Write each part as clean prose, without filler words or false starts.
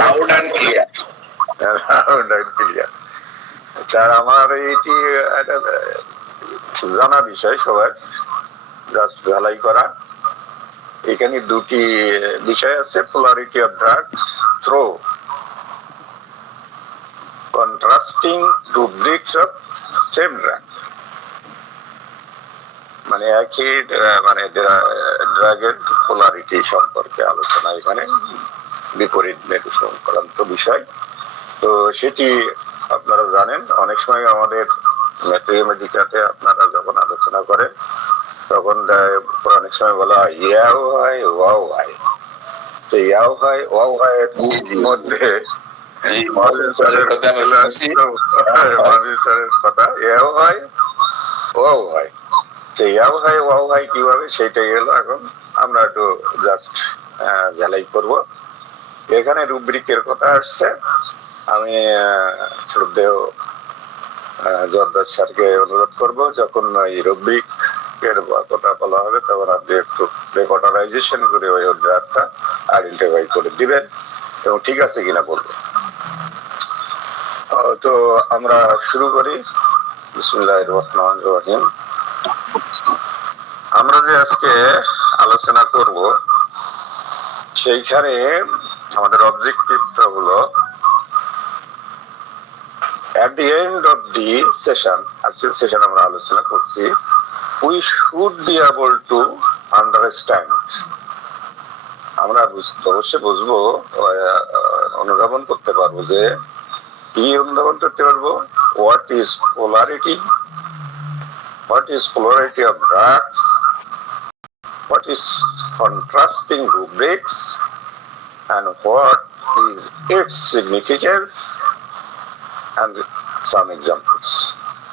Loud and clear. Loud and clear. আচ্ছা, আমার এটি একটা জানা বিষয় সবার, জাস্ট ঝালাই করা। এখানে দুটি বিষয় আছে, polarity of drugs through contrasting rubrics of same drug. মানে একই মানে ড্রাগের পোলারিটি সম্পর্কে আলোচনা, এখানে বিপরীত মেরু সংক্রান্ত বিষয়। তো সেটি আপনারা জানেন, অনেক সময় আমাদের ম্যাথমেটিকাতে আপনারা যখন আলোচনা করেন তখন অনেক সময় বলা হয় ইয়াও হয় ওয়াও হয়। তো ইয়াও হয় ওয়াও হয় এর মধ্যে কথা ইয়াও হয় ওয়াও হয়। ইয়াও হয় ওয়াও হয় কিভাবে, সেটাই হলো এখন আমরা একটু জাস্ট ঝালাই করব। এখানে রুব্রিকের কথা আসছে। আমি শ্রদ্ধেয় জর্দার স্যারকে অনুরোধ করব, যখন এই রুব্রিক এর কথা বলা হবে তখন আপনি একটু রেকর্ডারাইজেশন করে ওই ড্রাফটটা আইডেন্টিফাই করে দিবেন এবং ঠিক আছে কিনা বলবেন। তো আমরা শুরু করি। বিসমিল্লাহির রহমানির রহিম। আমরা যে আজকে আলোচনা করব সেইখানে আমাদের অবজেক্টিভটা হলো at the end of the session, আজকের সেশন আমরা আলোচনা করছি, we should be able to understand, আমরা অবশ্যই বুঝবো, অনুধাবন করতে পারবো যে কি অনুধাবন করতে পারবো, what is polarity, what is polarity of drugs, what is contrasting rubrics, and what is its significance, and some examples.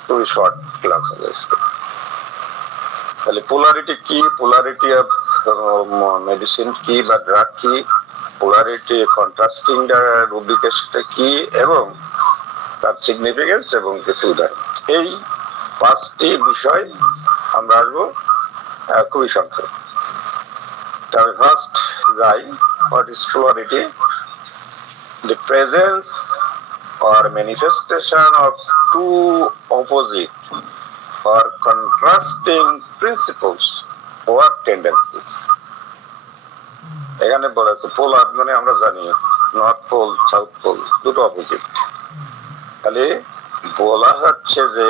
খুবই শর্ট ক্লাস হবে আজকে। তাহলে পোলারিটি কি, পোলারিটি অফ মেডিসিন কি বা ড্রাগ কি, পোলারিটি কন্ট্রাস্টিং রুব্রিকেশনটা কি এবং তার সিগনিফিকেন্স এবং কিছু উদাহরণ, এই পাঁচটি বিষয় আমরা আসবো খুবই সংক্ষেপে। তবে ফার্স্ট যাই, what is polarity? The presence or manifestation of two opposite or contrasting principles or tendencies. এখানে বলেছে পোলার মানে আমরা জানি নর্থ পোল সাউথ পোল দুটো অপোজিট। তাহলে বলা হচ্ছে যে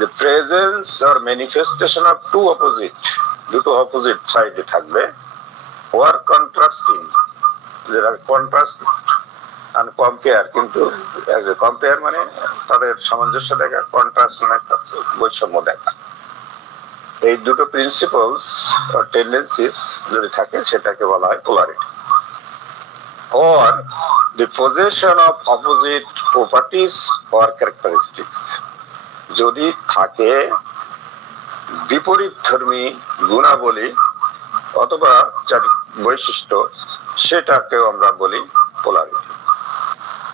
the presence or manifestation of two opposite, দুটো অপোজিট সাইডে থাকবে, or contrasting, যেটা কন্ট্রাস্ট and compare, কিন্তু কম্পেয়ার মানে তাদের সামঞ্জস্য দেখা, কন্ট্রাস্ট মানে বৈষম্য দেখা। এই দুটো প্রিন্সিপালস or tendencies যদি থাকে সেটাকে বলা হয় polarity. or the possession of opposite properties or characteristics, যদি থাকে বিপরীতধর্মী গুণাবলী অথবা বৈশিষ্ট্য, সেটাকেও আমরা বলি polarity.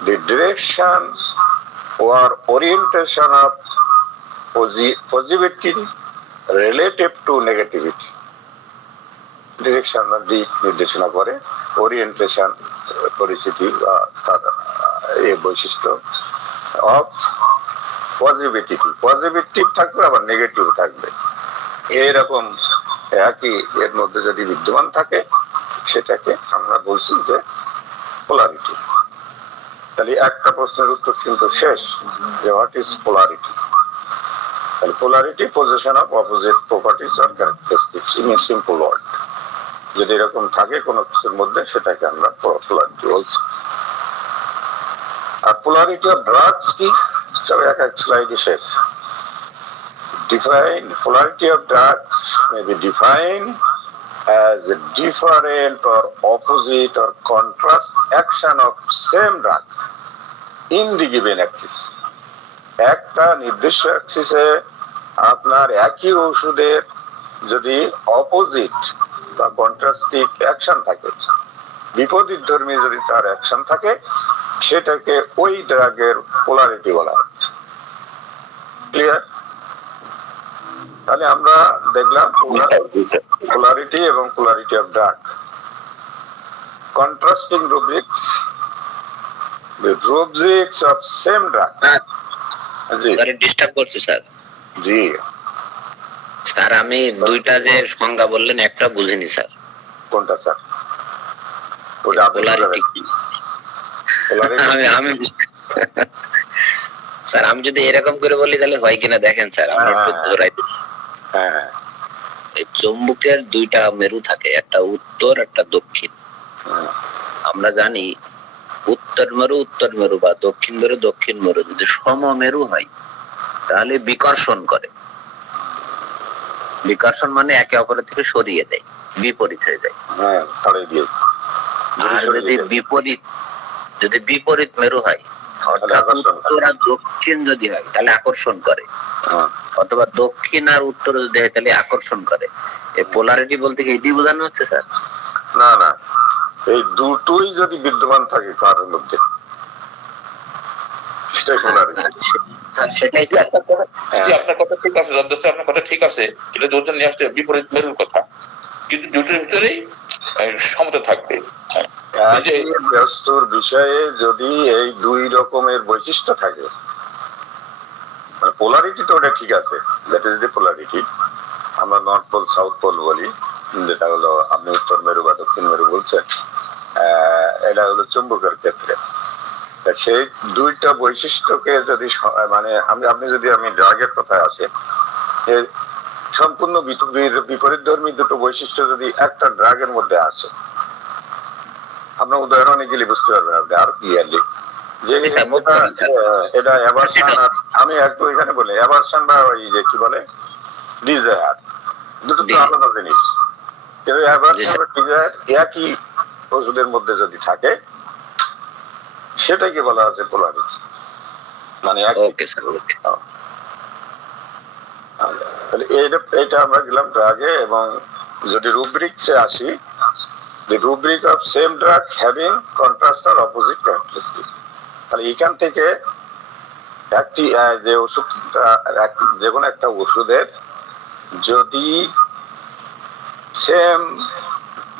The direction or orientation of positivity relative to negativity, direction দিক নির্দেশনা করে, ওরিয়েন্টেশন পরিস্থিতি বা তার এই বৈশিষ্ট্য, অফ পজিটিভিটি, পজিটিভ থাকবে আবার নেগেটিভ থাকবে, এইরকম একই এর মধ্যে যদি বিদ্যমান থাকে সেটাকে আমরা বলছি যে পোলারিটি। তাহলে একটা প্রশ্নের উত্তর কিন্তু শেষ, যে হোয়াট ইজ পোলারিটি? তাহলে polarity position of opposite properties or characteristics in a simple word. যদি এরকম থাকে কোনো কিছুর মধ্যে সেটাকে আমরা পোলারিটি বলছি। আর পোলারিটি অফ ড্রাগস কি, সব এক এক স্লাইডে শেষ। Define polarity of drugs may be defined as a different or opposite or contrast action of same drug in the given axis. একটা নির্দিষ্ট অ্যাক্সিসে আপনার একই ওষুধের যদি অপোজিট বা কন্ট্রাস্টিং অ্যাকশন থাকে, বিপরীত ধর্মী যদি তার অ্যাকশন থাকে, সেটাকে ওই ড্রাগের পোলারিটি বলা হচ্ছে। ক্লিয়ার? তাহলে আমরা দেখলাম পোলারিটি এবং polarity of drug. contrasting rubrics, the rubrics of same drug. G sir disturb করছে স্যার। জি স্যার আমি দুইটা যে সংজ্ঞা বললেন একটা বুঝিনি স্যার। কোনটা স্যার? ওটা আপনি পোলারিটি বুঝাবেন। আমি স্যার আমি যদি এরকম করে বলি তাহলে হয় কিনা দেখেন স্যার, আমরা একটু ধরাই দিচ্ছি। হ্যাঁ, এই চুম্বকের দুইটা মেরু থাকে, একটা উত্তর একটা দক্ষিণ। আমরা জানি উত্তর মেরু বা দক্ষিণ মেরু যদি সমমেরু হয় তাহলে বিকর্ষণ করে। বিকর্ষণ মানে একে অপরের থেকে সরিয়ে দেয়, বিপরীত হয়ে যায়। হ্যাঁ, তাড়িয়ে দিয়ে। আর যদি বিপরীত মেরু হয়, অর্থাৎ উত্তর আর দক্ষিণ যদি হয় তাহলে আকর্ষণ করে, অথবা দক্ষিণ আর উত্তর যদি হয় তাহলে আকর্ষণ করে। এই পোলারিটি বলতে কি এটি বোঝানো হচ্ছে স্যার? না না, এই দুটোই যদি বিদ্যমান থাকে কারোর মধ্যে সেটাই পোলারিটি। স্যার সেটাই আপনার কথা ঠিক আছে, আপনার কথা ঠিক আছে, এটা দুটো নিয়ে আসতে বিপরীত মেরুর কথা, কিন্তু দুটোর ভিতরেই সমতা থাকবে। একই বস্তুর বিষয়ে যদি এই দুই রকমের বৈশিষ্ট্য থাকে, মানে পোলারিটি তো ওটা ঠিক আছে, দ্যাট ইজ দ্য পোলারিটি। আমরা নর্থ পোল সাউথ পোল বলি, যেটা হলো আপনি উত্তর মেরু বা দক্ষিণ মেরু বলছেন, এটা হলো চুম্বকের ক্ষেত্রে। সেই দুইটা বৈশিষ্ট্যকে যদি মানে আপনি যদি আমি ড্রাগের কথায় আসে, সম্পূর্ণ বিপরীত ধর্মী দুটো বৈশিষ্ট্য যদি একটা ড্রাগের মধ্যে আসে, আপনার উদাহরণে গেলে বুঝতে পারবেন আপনি আর ক্লিয়ারলি যে এটা অ্যাভারশন। আমি একটু এখানে বলি অ্যাভারশন বা ওই যে কি বলে ডিজায়ার, দুটো তো আলাদা জিনিস। কিন্তু অ্যাভারশন বা ডিজায়ার একই ওষুধের মধ্যে যদি থাকে সেটাকে বলা আছে পোলারিটি, মানে তাহলে এটা আমরা গেলাম ড্রাগে। এবং যদি রুব্রিক্সে আসি, the rubric of same drug having contrast or opposite characteristics, তাহলে এখান থেকে একটি যে ওষুধটা, যে কোনো একটা ওষুধের যদি সেম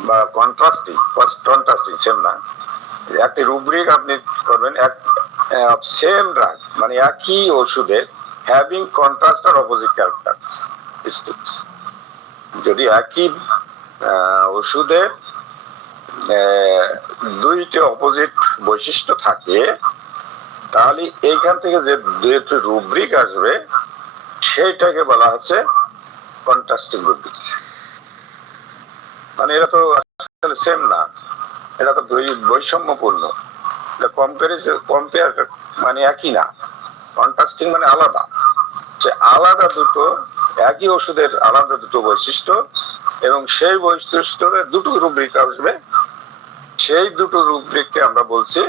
বা কন্ট্রাস্টিং সেম না, একটি রুব্রিক আপনি করবেন সেম ড্রাগ, মানে একই ওষুধের হ্যাভিং কন্ট্রাস্ট আর অপোজিট ক্যারেক্টারিস্টিক্স, যদি একই ওষুধের দুইটি অপোজিট বৈশিষ্ট্য থাকে, তাহলে এইখান থেকে যে দুইটি রুব্রিক আসবে সেইটাকে বলা হচ্ছে কন্ট্রাস্টিং রুব্রিক। মানে এটা তো আসলে সেম না, এটা তো বৈষম্যপূর্ণ, এটা কম্পেয়ার মানে একই না। কন্ট্রাস্টিং মানে আলাদা, যে আলাদা দুটো একই ওষুধের আলাদা দুটো বৈশিষ্ট্য, এবং সেই বৈশিষ্ট্যের দুটো রুব্রিক আসবে, সেই দুটো রুব্রিককে আমরা বলছি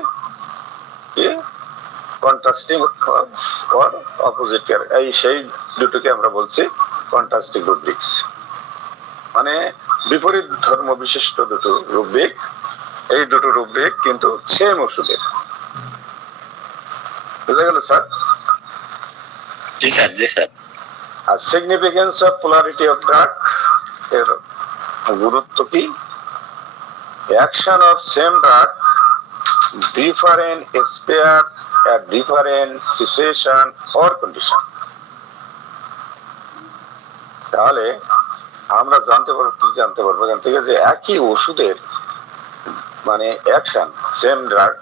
কি কন্ট্রাস্টিং অর অপোজিট, এই সেই দুটোকে আমরা বলছি কন্ট্রাস্টিং রুব্রিক্স, মানে বিপরীত ধর্ম বিশিষ্ট দুটো রুব্রিক। এই দুটো রুব্রিক কিন্তু সেম ওষুধের। বুঝা গেল স্যার? জি স্যার, জি স্যার। আর significance of polarity of drug এর গুরুত্ব কি? Action of same drug different spheres at different situation or conditions. তাহলে আমরা জানতে পারবো এখান থেকে যে একই ওষুধের মানে action same drug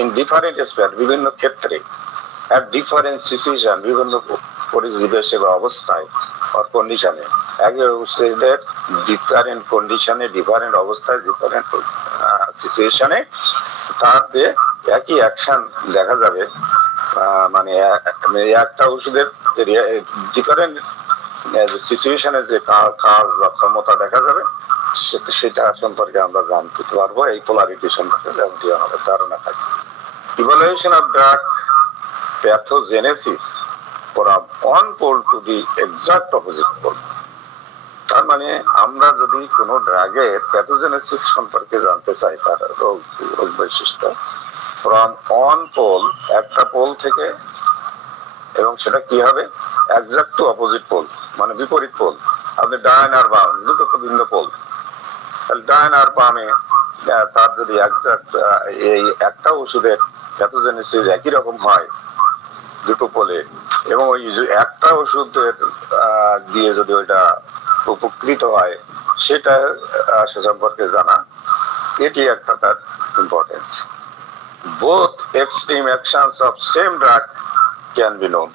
in different spare, বিভিন্ন ক্ষেত্রে, at different situation, বিভিন্ন পরিবেশে বা অবস্থায় or কন্ডিশনে, একই ওষুধের ডিফারেন্ট কন্ডিশনে, ডিফারেন্ট অবস্থায়, ডিফারেন্ট সিচুয়েশনে তার দিয়ে একই অ্যাকশন দেখা যাবে। মানে একটা ওষুধের ডিফারেন্ট সিচুয়েশনের যে কাজ বা ক্ষমতা দেখা যাবে, সেটা সম্পর্কে আমরা জানতে পারবো এই পোলারিটি সম্পর্কে, যেমনটি আমাদের ধারণা থাকে। Evaluation of drug pathogenesis from one pole to the exact opposite pole. তার মানে আমরা যদি কোনো ড্রাগের প্যাথোজেনেসিস সম্পর্কে জানতে চাই, তার রোগ বৈশিষ্ট্য, ফ্রম অন পোল, একটা পোল থেকে, এবং সেটা কি হবে এক্সাক্ট টু অপোজিট পোল, মানে বিপরীত পোল। আপনি ডান আর বাম দুটো তো ভিন্ন পোল, তাহলে ডান আর বামে তার যদি এই একটা ওষুধের প্যাথোজেনেসিস একই রকম হয় দুটো পোলে, এবং ওই একটা ওষুধের দিয়ে যদি ওইটা উপকৃত হয় সেটা সে সম্পর্কে জানা, এটি একটা তার importance. Both extreme actions of same drug can be known.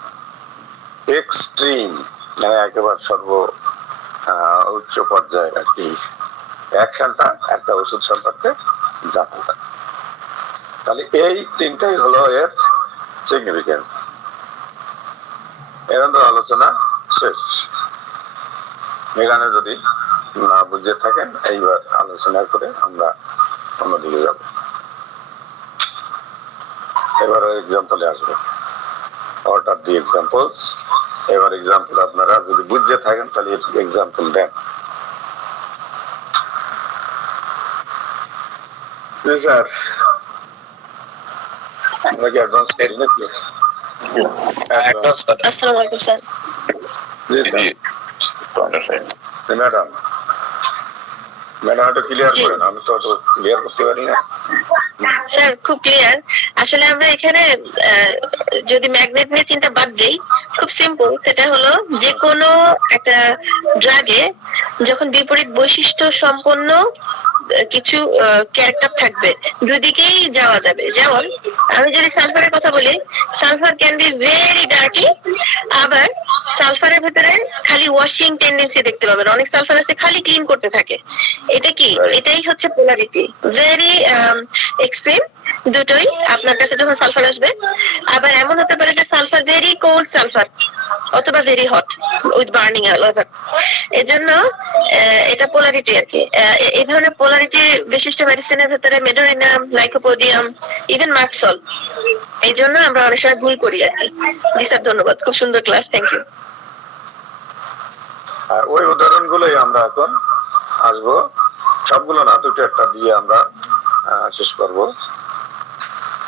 Extreme মানে একেবারে সর্ব উচ্চ পর্যায়ের আর কি অ্যাকশনটা একটা ওষুধ সম্পর্কে জানা যায়। তাহলে এই তিনটাই হলো এর সিগনিফিকেন্স। এখন তো আলোচনা শেষ। এখানে যদি না বুঝে থাকেন এইবার আলোচনা করে আমরা অন্যদিকে যাব। এবার এক্সাম্পলে আসবো। অর্ডার দি এক্সাম্পলস। এবার এক্সাম্পল আপনারা যদি বুঝে থাকেন তাহলে এক্সাম্পল দেন। জি স্যার, আমরা কি অ্যাডভান্স করি নাকি? আসসালামু আলাইকুম স্যার। জি স্যার। ম্যাডাম একটু ক্লিয়ার করেন, আমি তো অত ক্লিয়ার করতে পারি না। স্যার খুব ক্লিয়ার। আসলে আমরা এখানে যদি ম্যাগনেট মেশিনটা বাদ দেই, খুব সিম্পল, সেটা হলো যে কোনো একটা ড্রাগে যখন বিপরীত বৈশিষ্ট্য সম্পন্ন কিছু ক্যারেক্টার থাকবে, দুদিকেই যাওয়া যাবে। যেমন আমি যদি সালফারের কথা বলি, sulphur can be very dirty, আবার সালফারের ভেতরে খালি ওয়াশিং টেন্ডেন্সি দেখতে পাবেন। অনেক সালফার আছে খালি ক্লিন করতে থাকে। এটা কি? এটাই হচ্ছে পোলারিটি। ভেরি এক্সট্রিম দুটোই আপনার কাছে যখন সালফার আসবে। আবার এমন হতে পারে যে সালফার ভেরি কোল্ড সালফার অথবা ভেরি হট উইথ বার্নিং লাভার। এজন্য এটা পোলারিটি আর কি। এই ধরনের পোলারিটি বিশিষ্ট মেডিসিনের ভেতরে মেডোরিনাম, লাইকোপোডিয়াম, ইভেন মাক্সল। এই জন্য আমরা অনেক সময় ভুল করি আর কি। জি স্যার, ধন্যবাদ, খুব সুন্দর ক্লাস, থ্যাংক ইউ। আর ওই উদাহরণগুলোই আমরা এখন আসবো, সবগুলো না, দুটো একটা দিয়ে আমরা শেষ করব।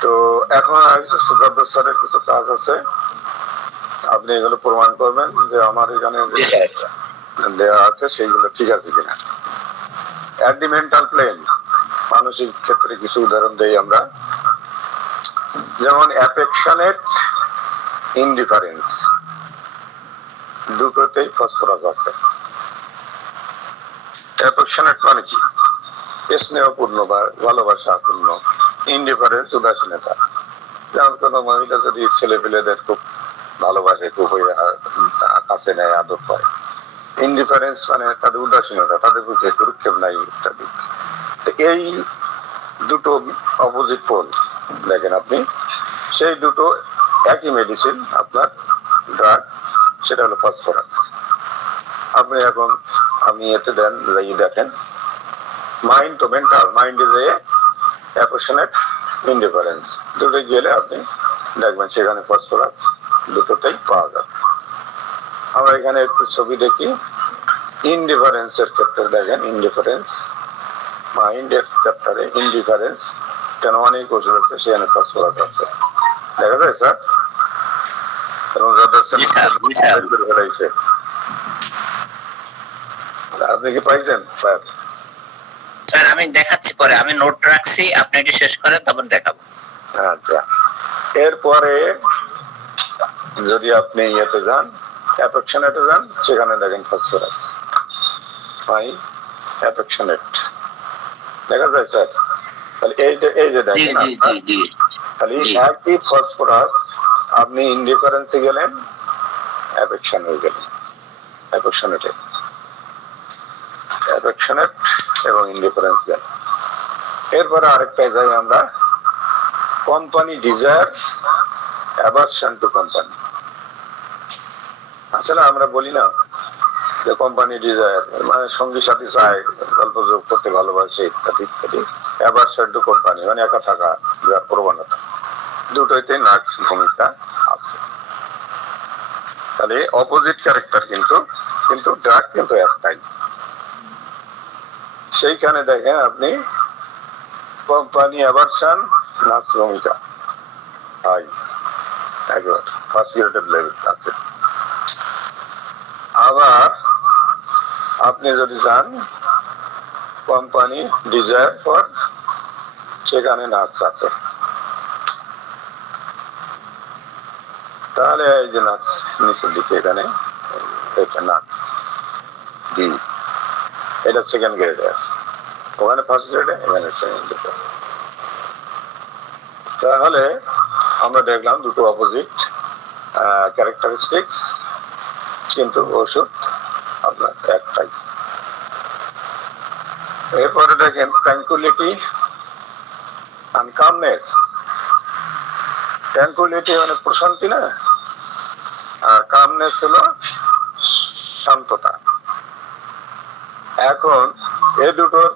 তো এখন আসছে সুধার্থ স্যারের কিছু কাজ আছে, আপনি এগুলো প্রমাণ করবেন যে আমার এখানে দেওয়া আছে সেইগুলো ঠিক আছে কিনা। অ্যাট দি মেন্টাল প্লেন, মানসিক ক্ষেত্রে কিছু উদাহরণ দেই আমরা। যেমন অ্যাফেকশনেট ইনডিফারেন্স, দুটোতেই ফসফরাস আছে। অ্যাফেকশনেট মানে কি? স্নেহপূর্ণ বা ভালোবাসাপূর্ণ, ইনডিফারেন্স উদাসীনতা। যেমন কোন মহিলা যদি ছেলে পেলেদের খুব ভালোবাসে, খুব কাছে নেয়, আদর করে। ইনডিফারেন্স মানে তাদের উদাসীনতা, তাদের বুকে ভ্রুক্ষেপ নাই ইত্যাদি। এই দুটো অপোজিট পোল দেখেন আপনি, সেই দুটো একই মেডিসিন আপনার ড্রাগ, সেটা হলো ফসফরাস। আপনি এখন আমি এতে দেন দেখেন, মাইন্ড তো mental, mind is a affectionate indifference, দুটো গেলে আপনি দেখবেন সেখানে ফসফরাস দুটোতেই পাওয়া যাবে। আমরা এখানে একটু ছবি দেখি। ইনডিফারেন্সের ক্ষেত্রে দেখেন, ইনডিফারেন্স মাইন্ডের চ্যাপ্টারে ইনডিফারেন্স কেন অনেক ওষুধ আছে, সেখানে ফসফরাস আছে, দেখা যায় স্যার। এবং আপনি কি পাইছেন স্যার? স্যার আমি দেখাচ্ছি পরে, আমি নোট রাখছি, আপনি এটি শেষ করেন তারপর দেখাবো। আচ্ছা, এরপরে যদি আপনি ইয়েতে যান, অ্যাফেকশনেটে যান, সেখানে দেখেন ফসফরাস, অ্যাফেকশনেট দেখা যায় স্যার। তাহলে এই যে দেখেন, তাহলে একই ফসফরাস আপনি ইনডিফারেন্সে গেলেন, অ্যাফেকশন হয়ে গেলেন, অ্যাফেকশনেট এবং ইনডিফারেন্স গেল। এরপরে আরেকটাই যাই আমরা, company desire aversion to company. আসলে আমরা বলি না যে কোম্পানি ডিজায়ার মানে সঙ্গী সাথী চায়, গল্প যোগ করতে ভালোবাসে ইত্যাদি ইত্যাদি। অ্যাভারশন টু কোম্পানি মানে একা থাকা যার প্রবণতা, দুটোইতে নার্স ভূমিকা আছে। তাহলে অপোজিট ক্যারেক্টার কিন্তু ড্রাগ কিন্তু একটাই। সেইখানে দেখেন আপনি কোম্পানি অ্যাভারশন নার্স ভূমিকা একবার ফার্স্ট লেভেল আছে। আবার আপনি যদি চান কোম্পানি ডিজায়ার ফর সেখানে নাক্স আছে। তাহলে এই যে নাক্স নিচের দিকে এখানে এটা নাক্স ডি, এটা সেকেন্ড গ্রেডে আছে, ওখানে ফার্স্ট গ্রেডে, এখানে সেকেন্ড গ্রেডে। তাহলে আমরা দেখলাম দুটো অপোজিট ক্যারেক্টারিস্টিক্স, কিন্তু ওষুধ আপনার একটাই। এরপরে দেখেন ট্র্যাঙ্কুইলিটি and calmness. ট্র্যাঙ্কুইলিটি মানে প্রশান্তি না, আর কামনেস হলো শান্ততা। এখন এই দুটোর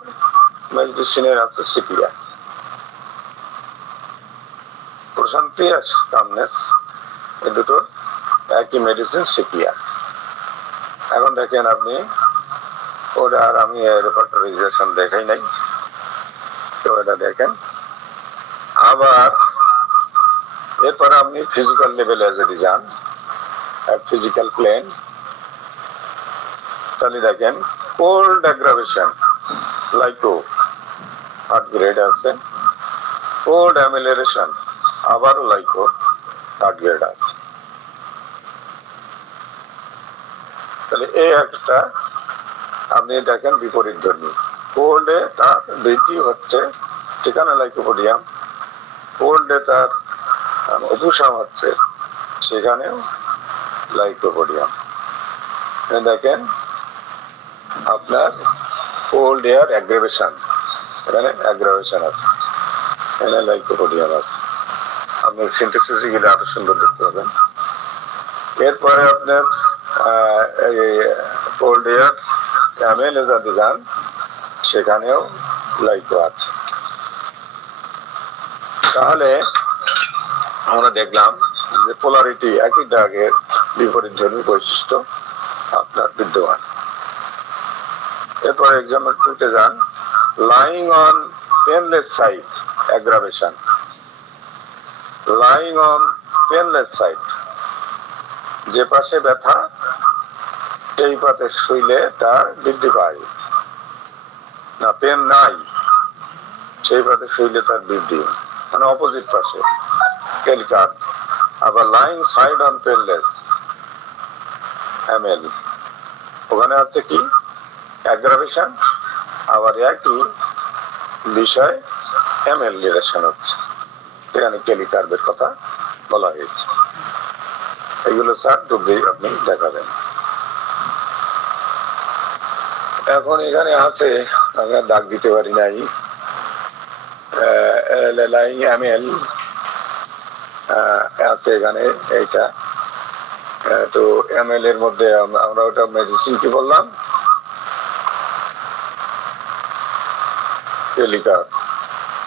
মেডিসিনের আছে সিপিয়া, প্রশান্তি আর কামনেস এই দুটোর একই মেডিসিন সিপিয়া। এখন দেখেন আপনি ওটা, আর আমি রেপার্টরাইজেশন দেখাই নাই, তো এটা দেখেন। আবার এরপরে আপনি ফিজিক্যাল লেভেলে যদি যান, ফিজিক্যাল প্লেন, তাহলে দেখেন কোল্ড অ্যাগ্রাভেশন লাইকো থার্ড গ্রেড আছে, কোল্ড অ্যামিলারেশন আবারও লাইকো থার্ড গ্রেড আছে। তাহলে এই একটা আপনি দেখেন বিপরীত ধর্মী। কোল্ডে তার বৃদ্ধি হচ্ছে, সেখানে লাইকোপোডিয়াম, কোল্ডে তার উপশম হচ্ছে, সেখানেও লাইকোপোডিয়াম। দেখেন আপনার কোল্ড এয়ার অ্যাগ্রাভেশন, এখানে অ্যাগ্রাভেশন আছে, এখানে লাইকোপোডিয়াম আছে। আপনি সিনথেসিস গেলে আরো সুন্দর দেখতে পাবেন। এরপরে আপনার কোল্ড এয়ার ক্যামেল যদি যান, সেখানেও লাইকো আছে। তাহলে আমরা দেখলাম যে পোলারিটি একই দাগের বিপরীত ধর্মী বৈশিষ্ট্য আপনার বিদ্যমান। এরপর এক্সাম্পল 2 যান, lying on painless side aggravation. Lying on painless side, যে পাশে ব্যথা সেই পাশে শুইলে তার বৃদ্ধি পায় না, পেন নাই সেই পাশে শুইলে তার বৃদ্ধি, মানে অপোজিট পাশে ক্যালিকার। আবার lying side on painless ML, ওখানে আছে কি অ্যাগ্রাভেশন, আবার একই বিষয় এমএল ডিরেকশন হচ্ছে, এখানে ক্যালিকার্বের কথা বলা হয়েছে। এগুলো স্যার দুটোই আপনি দেখাবেন। এখন এখানে আছে, আমরা দাগ দিতে পারি নাই, লাইং এমএল আছে এখানে এইটা। তো এমএল এর মধ্যে আমরা ওটা মেডিসিন কি বললাম, ক্যালিকার।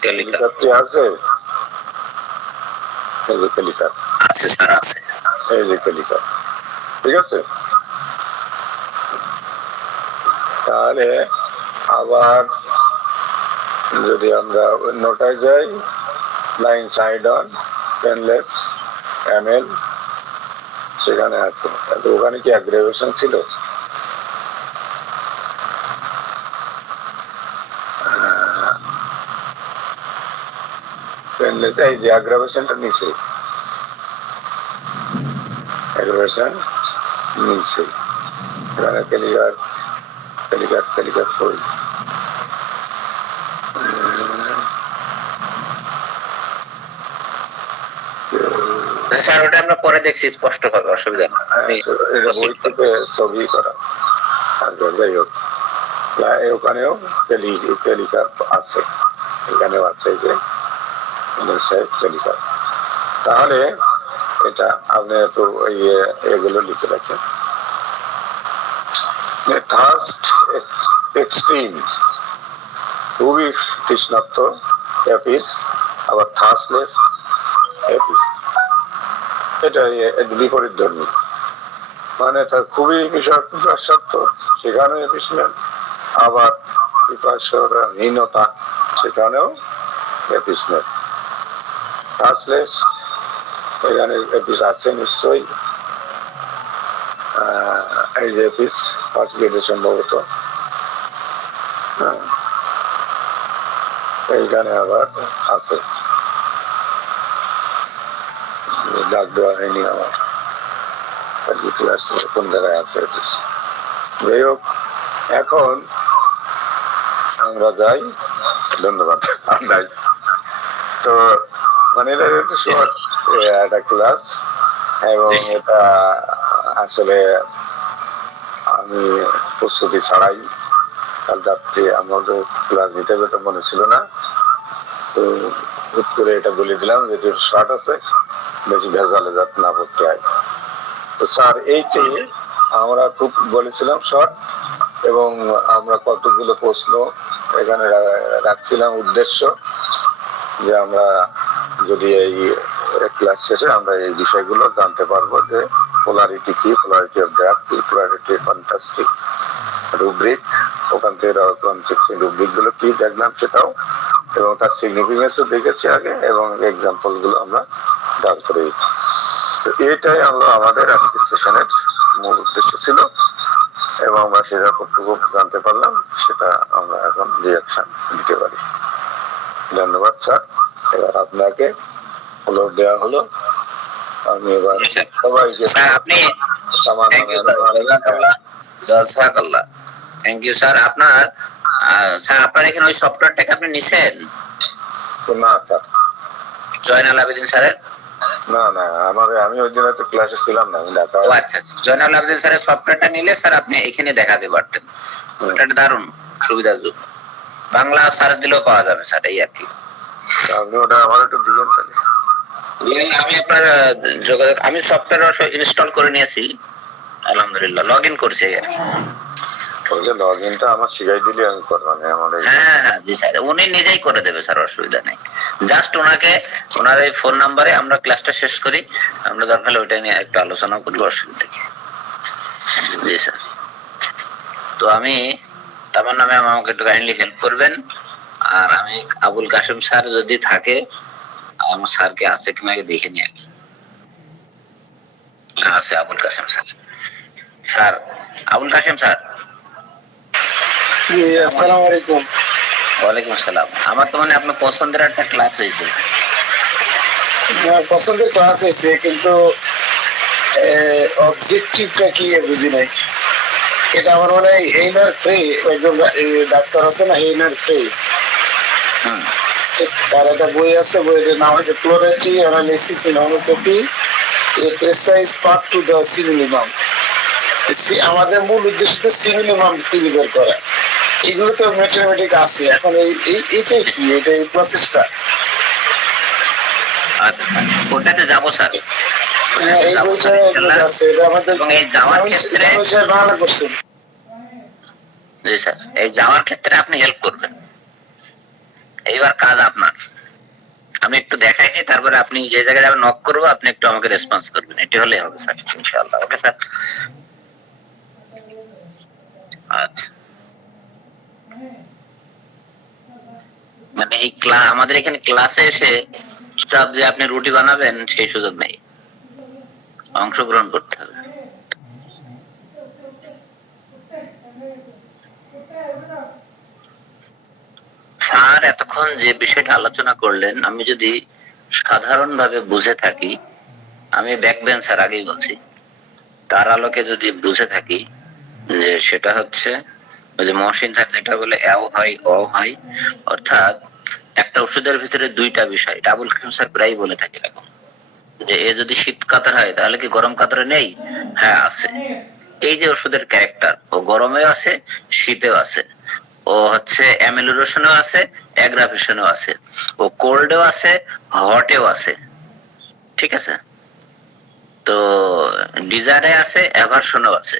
ক্যালিকার কি আছে? এই যে ক্যালিকার আছে স্যার, আছে, এই যে ক্যালিকার, ঠিক আছে। তাহলে আবার যদি আমরা নোটায় যাই, line side on painless ML, সেখানে আছে। তো ওখানে কি অ্যাগ্রাভেশন ছিল? পেনলেস, এই যে অ্যাগ্রাভেশনটা নিচে, অ্যাগ্রাভেশন নিচে, এখানে ক্যালিকার ক্যালিকার ক্যালিকার ফুল। স্যার ওটা আমরা পরে দেখছি স্পষ্ট ভাবে, অসুবিধা নেই। বই থেকে ছবি করা, যাই হোক ওখানেও ক্যালিকার আছে, এখানেও আছে যে ক্যালিকার। তাহলে এটা আপনি একটু এগুলো লিখে রাখেন। থার্স্ট এক্সট্রিম, খুবই তৃষ্ণার্ত এপিস, আবার থার্স্টলেস এপিস, এটা বিপরীত ধর্মী, মানে তার খুবই পিপাসার্থ, সেখানেও এপিস নেন, আবার পিপাসাহীনতা, সেখানেও এপিস নেন। থার্স্টলেস, এখানে এপিস আছে নিশ্চয়ই, এই যে এপিস ফার্স্ট গ্রেডে সম্ভবত, এইখানে আবার আছে, ডাক দেওয়া হয়নি আমার, ক্লাস কোন জায়গায় আছে। যাই হোক, এখন আমরা যাই। ধন্যবাদ। যাই তো, মানে এটা একটা শর্ট একটা ক্লাস, এবং এটা আসলে আমি প্রস্তুতি ছাড়াই কাল রাত্রে আমাদের ক্লাস নিতে হবে, এটা মনে ছিল না, তো হুট করে এটা বলে দিলাম যে একটু শর্ট আছে, বেশি ভেজালে যাত না করতে হয়। তো স্যার এইটাই আমরা খুব বলেছিলাম শর্ট, এবং আমরা কতগুলো প্রশ্ন এখানে রাখছিলাম উদ্দেশ্য, যে আমরা যদি এই ক্লাস শেষে আমরা এই বিষয়গুলো জানতে পারবো, যে পোলারিটি কি, পোলারিটি অফ ড্রাগ কি, পোলারিটি ফ্যান্টাস্টিক রুব্রিক, ওখান থেকে রুব্রিক গুলো কি দেখলাম সেটাও, এবং তার সিগনিফিকেন্সও দেখেছি আগে, এবং এক্সাম্পল গুলো আমরা ডাল করে দিচ্ছি। তো এটাই হলো আমাদের আজকের সেশনের মূল উদ্দেশ্য ছিল, এবং আমরা সেটা কতটুকু জানতে পারলাম সেটা আমরা এখন রিয়াকশন দিতে পারি। ধন্যবাদ স্যার। এবার আপনাকে ফ্লোর দেওয়া হলো। আমি এবার সবাইকে আপনি থ্যাংক ইউ স্যার। আপনার স্যার আপনার এখানে ওই সফটওয়্যারটাকে আপনি নিছেন? না স্যার, জয়নাল আবেদিন স্যারের? না না, আমি ওই দিন তো ক্লাসে ছিলাম না, আমি ঢাকা। ও আচ্ছা আচ্ছা, জয়নাল আবেদিন স্যারের সফটওয়্যারটা নিলে স্যার আপনি এখানে দেখাতে পারতেন, এটা দারুণ সুবিধাজনক। বাংলা সার্চ দিলেও পাওয়া যাবে স্যার, এই আর কি। আপনি ওটা আমার একটু দিবেন তাহলে। আমি আপনার যোগাযোগ, আমি সফটওয়্যার ইনস্টল করে নিয়েছি আলহামদুলিল্লাহ, লগ ইন করছি আর কি। ওই যে লগ ইনটা আমার শিখাই দিলে আমি করবো না আমাদের। হ্যাঁ হ্যাঁ জি স্যার, উনি নিজেই করে দেবে স্যার, অসুবিধা নেই। জাস্ট ওনাকে ওনার এই ফোন নাম্বারে আমরা ক্লাসটা শেষ করি, আমরা দরকার হলে ওইটা নিয়ে একটু আলোচনা করবো, অসুবিধা কি। জি স্যার। তো আমি তার নামে আমাকে একটু কাইন্ডলি হেল্প করবেন, আর আমি আবুল কাশেম স্যার যদি থাকে, আমার স্যারকে আছে কিনা দেখে নিয়ে আছে Abul Kashem sir. Sir Abul Kashem sir. আসসালামু আলাইকুম। ওয়ালাইকুম আসসালাম। আমার তো মানে আপনার পছন্দের একটা ক্লাস হয়েছে। পছন্দের ক্লাস হয়েছে, কিন্তু অবজেক্টিভটা কি বুঝি নাই। এটা আমার মনে হয় এইনার ফ্রি, একজন ডাক্তার আছে না, এইনার ফ্রি, তার একটা বই আছে, বইটার নাম হচ্ছে polarity analysis in homoeopathy, a precise part to the similimum. আমাদের মূল উদ্দেশ্য তো সিমিলিমাম খুঁজে বের করা। এগুলো তো ম্যাথমেটিক আছে। এখন এইটাই কি, এটা এই প্রসেসটা। আচ্ছা ওটাতে যাবো স্যার। হ্যাঁ, এই বইটা আছে, এটা আমাদের বাংলা করছেন। জি স্যার, এই যাওয়ার ক্ষেত্রে আপনি হেল্প করবেন, এইবার কাজ আপনার। আমি একটু দেখাই দিই, তারপরে আপনি যে জায়গায় যাবেন নক করবো, আপনি একটু আমাকে রেসপন্স করবেন, এটি হলেই হবে স্যার ইনশাআল্লাহ। Okay sir. আচ্ছা, মানে এই আমাদের এখানে ক্লাসে এসে চুপচাপ যে আপনি রুটি বানাবেন সেই সুযোগ নেই, অংশগ্রহণ করতে হবে। স্যার এতক্ষণ যে বিষয়টা আলোচনা করলেন, আমি যদি সাধারণভাবে বুঝে থাকি, আমি ব্যাক বেঞ্চার আগেই বলছি, তার আলোকে যদি বুঝে থাকি যে সেটা হচ্ছে ওই যে মহসিন স্যার যেটা বলে এও হয় অ হয়, অর্থাৎ একটা ওষুধের ভিতরে দুইটা বিষয়, আবুল কাশেম স্যার প্রায় বলে থাকে এরকম, যে এ যদি শীত কাতর হয় তাহলে কি গরম কাতরে নেই? হ্যাঁ আছে। এই যে ওষুধের ক্যারেক্টার, ও গরমেও আছে, শীতেও আছে, ও হচ্ছে অ্যামিলোরেশনও আছে, অ্যাগ্রাভেশনও আছে, ও কোল্ডেও আছে, হটেও আছে। ঠিক আছে? তো ডিজায়ারে আছে, অ্যাভারশনও আছে।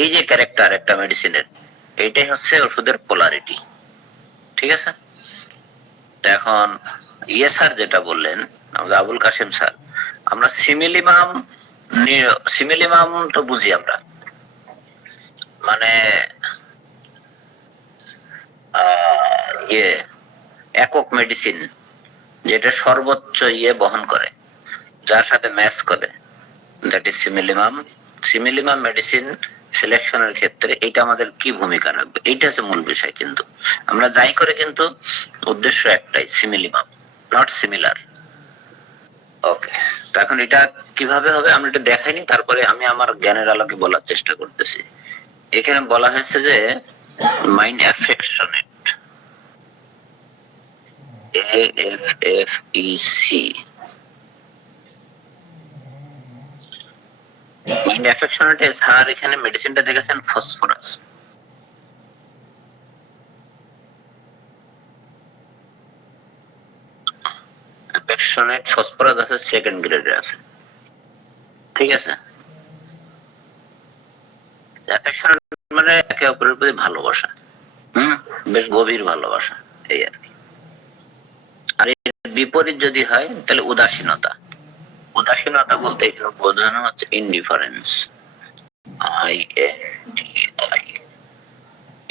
এই যে ক্যারেক্টার একটা মেডিসিনের, এইটাই হচ্ছে ওষুধের পোলারিটি। ঠিক আছে? এখন ইয়ে স্যার যেটা বললেন, আমাদের আবুল কাশেম স্যার, আমরা সিমিলিমাম তো বুঝি আমরা, মানে ইয়ে একক মেডিসিন যেটা সর্বোচ্চ ইয়ে বহন করে, যার সাথে ম্যাচ করে, দ্যাট ইজ সিমিলিমাম। সিমিলিমাম মেডিসিন সিলেকশনের ক্ষেত্রে এটা আমাদের কি ভূমিকা রাখবে, এইটা হচ্ছে মূল বিষয়। কিন্তু আমরা যাই করে কিন্তু উদ্দেশ্য একটাই, সিমিলিমাম নট সিমিলার। ওকে, তো এখন এটা কিভাবে হবে আমরা এটা দেখাইনি, তারপরে আমি আমার জ্ঞানের আলোকে বলার চেষ্টা করতেছি। এখানে বলা হয়েছে যে mind affectionate, AFFEC, mind affectionate sir এখানে মেডিসিনটা দেখেছেন ফসফরাস। অ্যাফেকশনেট ফসফরাস আছে, সেকেন্ড গ্রেডে আছে, ঠিক আছে। অ্যাফেকশনেট মানে একে অপরের প্রতি ভালোবাসা, বেশ গভীর ভালোবাসা, এই আর কি। আর এর বিপরীত যদি হয় তাহলে উদাসীনতা। উদাসীনতা বলতে এখানে বোঝানো হচ্ছে ইনডিফারেন্স, INDI,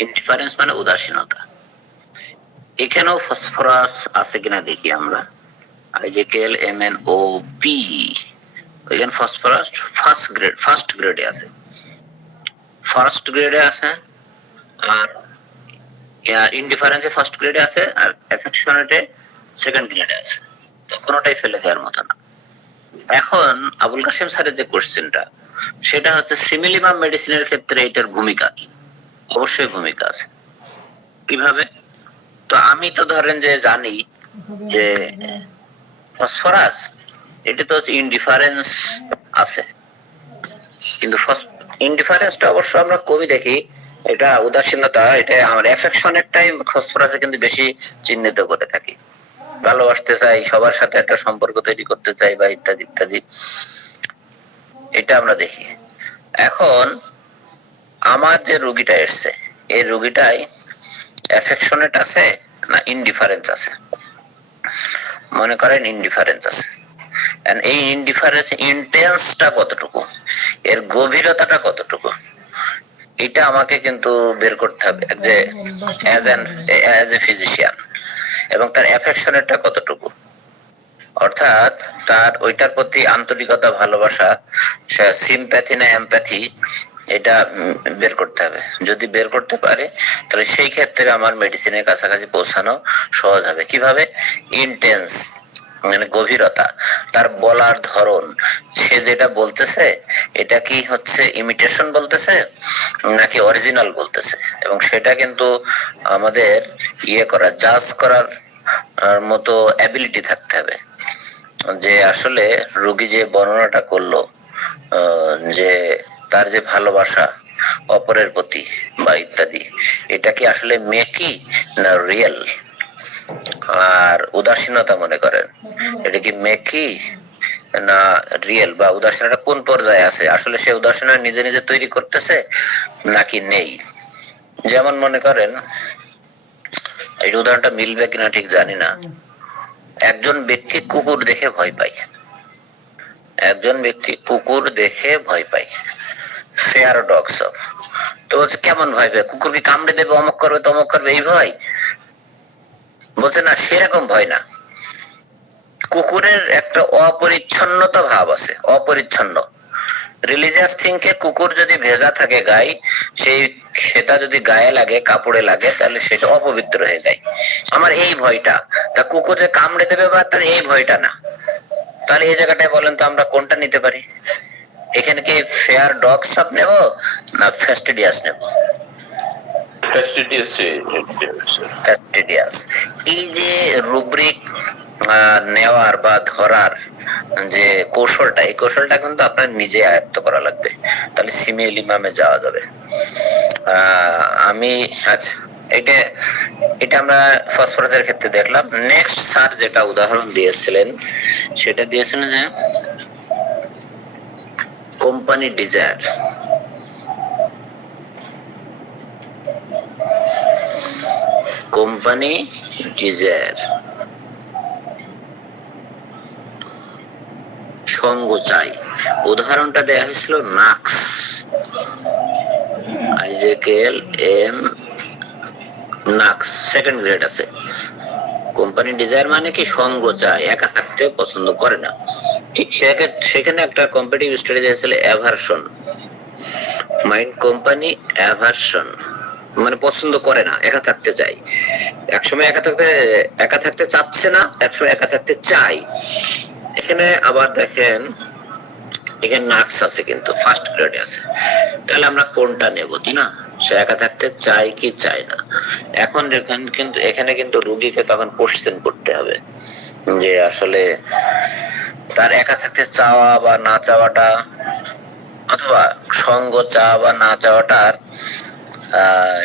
ইনডিফারেন্স মানে উদাসীনতা। এখানেও ফসফরাস আছে কিনা দেখি আমরা, IJKL MnO2, এখানে ফসফরাস ফার্স্ট গ্রেডে আছে, আর ইনডিফারেন্সে ফার্স্ট গ্রেডে আছে, আর অ্যাফেকশনেটে সেকেন্ড গ্রেডে আছে। তো কোনোটাই ফেলে দেওয়ার মতো না। এখন আবুল কাশেম স্যারের যে কোশ্চেনটা, সেটা হচ্ছে সিমিলিমাম মেডিসিনের ক্ষেত্রে এটার ভূমিকা কি? অবশ্যই ভূমিকা আছে। কিভাবে? তো আমি তো ধরেন যে জানি যে ফসফরাস এটা তো হচ্ছে ইনডিফারেন্স আছে, কিন্তু ইনডিফারেন্সটা অবশ্য আমরা কমই দেখি, এটা উদাসীনতা, এটা আমার অ্যাফেকশনের টাইম ফসফরাসে কিন্তু বেশি চিহ্নিত করে থাকি। ভালোবাসতে চাই, সবার সাথে একটা সম্পর্ক তৈরি করতে চাই, বা ইত্যাদি ইত্যাদি, এটা আমরা দেখি। এখন আমার যে রোগীটা এসছে, এই রোগীটাই অ্যাফেকশনেট আছে না ইনডিফারেন্স আছে? মনে করেন ইনডিফারেন্স আছে। এই ইনডিফারেন্স ইন্টেন্সটা কতটুকু, এর গভীরতাটা কতটুকু, এটা আমাকে কিন্তু বের করতে হবে যে অ্যাজ এ ফিজিশিয়ান, এবং তার অ্যাফেকশনেরটা কতটুকু, অর্থাৎ তার ওইটার প্রতি আন্তরিকতা, ভালোবাসা, সিম্প্যাথি না এমপ্যাথি, এটা বের করতে হবে। যদি বের করতে পারে তাহলে সেই ক্ষেত্রে আমার মেডিসিনের কাছাকাছি পৌঁছানো সহজ হবে। কিভাবে? ইন্টেন্স মানে গভীরতা, তার বলার ধরন, সে যেটা বলতেছে এটা কি হচ্ছে ইমিটেশন বলতেছে নাকি অরিজিনাল বলতেছে, এবং সেটা কিন্তু আমাদের জাজ করার মতো অ্যাবিলিটি থাকতে হবে, যে আসলে রোগী যে বর্ণনাটা করলো, যে তার যে ভালোবাসা অপরের প্রতি বা ইত্যাদি, এটা কি আসলে মেকি না রিয়েল। আর উদাসীনতা মনে করেন, এটা কি মেকি না রিয়েল, বা উদাসীনতা কোন পর্যায়ে আছে, আসলে সে উদাসীনতা নিজে নিজে তৈরি করতেছে নাকি নেই। যেমন মনে করেন, এই উদাহরণটা মিলবে কিনা ঠিক জানি না, একজন ব্যক্তি কুকুর দেখে ভয় পায়, ফেয়ার ডগস অফ। তো বলছে কেমন ভয় পায়, কুকুর কি কামড়ে দেবে, অমক করবে তমক করবে, এই ভয়? বলছে না, সেরকম ভয় না। কুকুরের একটা অপরিচ্ছন্নতা ভাব আছে, অপরিচ্ছন্ন। রিলিজিয়াস থিংকে কুকুর যদি ভেজা থাকে গায়ে, সেই সেটা যদি গায়ে লাগে, কাপড়ে লাগে, তাহলে সেটা অপবিত্র হয়ে যায়। আমার এই ভয়টা, তা কুকুরে কামড়ে দেবে বা তার এই ভয়টা না। তাহলে এই জায়গাটায় বলেন তো আমরা কোনটা নিতে পারি? এখানে কি ফেয়ার ডগ সাপ নেব না ফ্যাস্টিডিয়াস নেব? ফ্যাস্টিডিয়াস। এই যে রুব্রিক নেওয়ার বা ধরার যে কৌশলটা, এই কৌশলটা কিন্তু আপনার নিজে আয়ত্ত করা লাগবে, তাহলে সিমিলিমামে যাওয়া যাবে। আমি আচ্ছা, এটা আমরা ফসফরাসের ক্ষেত্রে দেখলাম। নেক্সট স্যার যেটা উদাহরণ দিয়েছিলেন, সেটা দিয়েছিলেন যে কোম্পানি ডিজায়ার। সঙ্গ চাই। উদাহরণটা দেয়া হয়েছিল নাক্স, IJKL M নাক্স, সেকেন্ড গ্রেড আছে। কোম্পানি ডিজায়ার মানে কি সঙ্গ চায়, একা থাকতে পছন্দ করে না। ঠিক সেখানে একটা কম্পিটিটিভ স্টাডি দিয়েছিল অ্যাভারশন। মাইন্ড কোম্পানি অ্যাভারশন মানে পছন্দ করে না, একা থাকতে চাই। একসময় একা থাকতে চাচ্ছে না, একসময় একা থাকতে চাই। এখানে আবার দেখেন, এখানে নাক্স আছে কিন্তু ফার্স্ট গ্রেডে আছে। তাহলে আমরা কোনটা নেব, তাই না? সে একা থাকতে চাই কি চায় না। এখন এখানে কিন্তু রোগীকে তখন কোশ্চেন করতে হবে যে আসলে তার একা থাকতে চাওয়া বা না চাওয়াটা, অথবা সঙ্গ চাওয়া বা না চাওয়াটার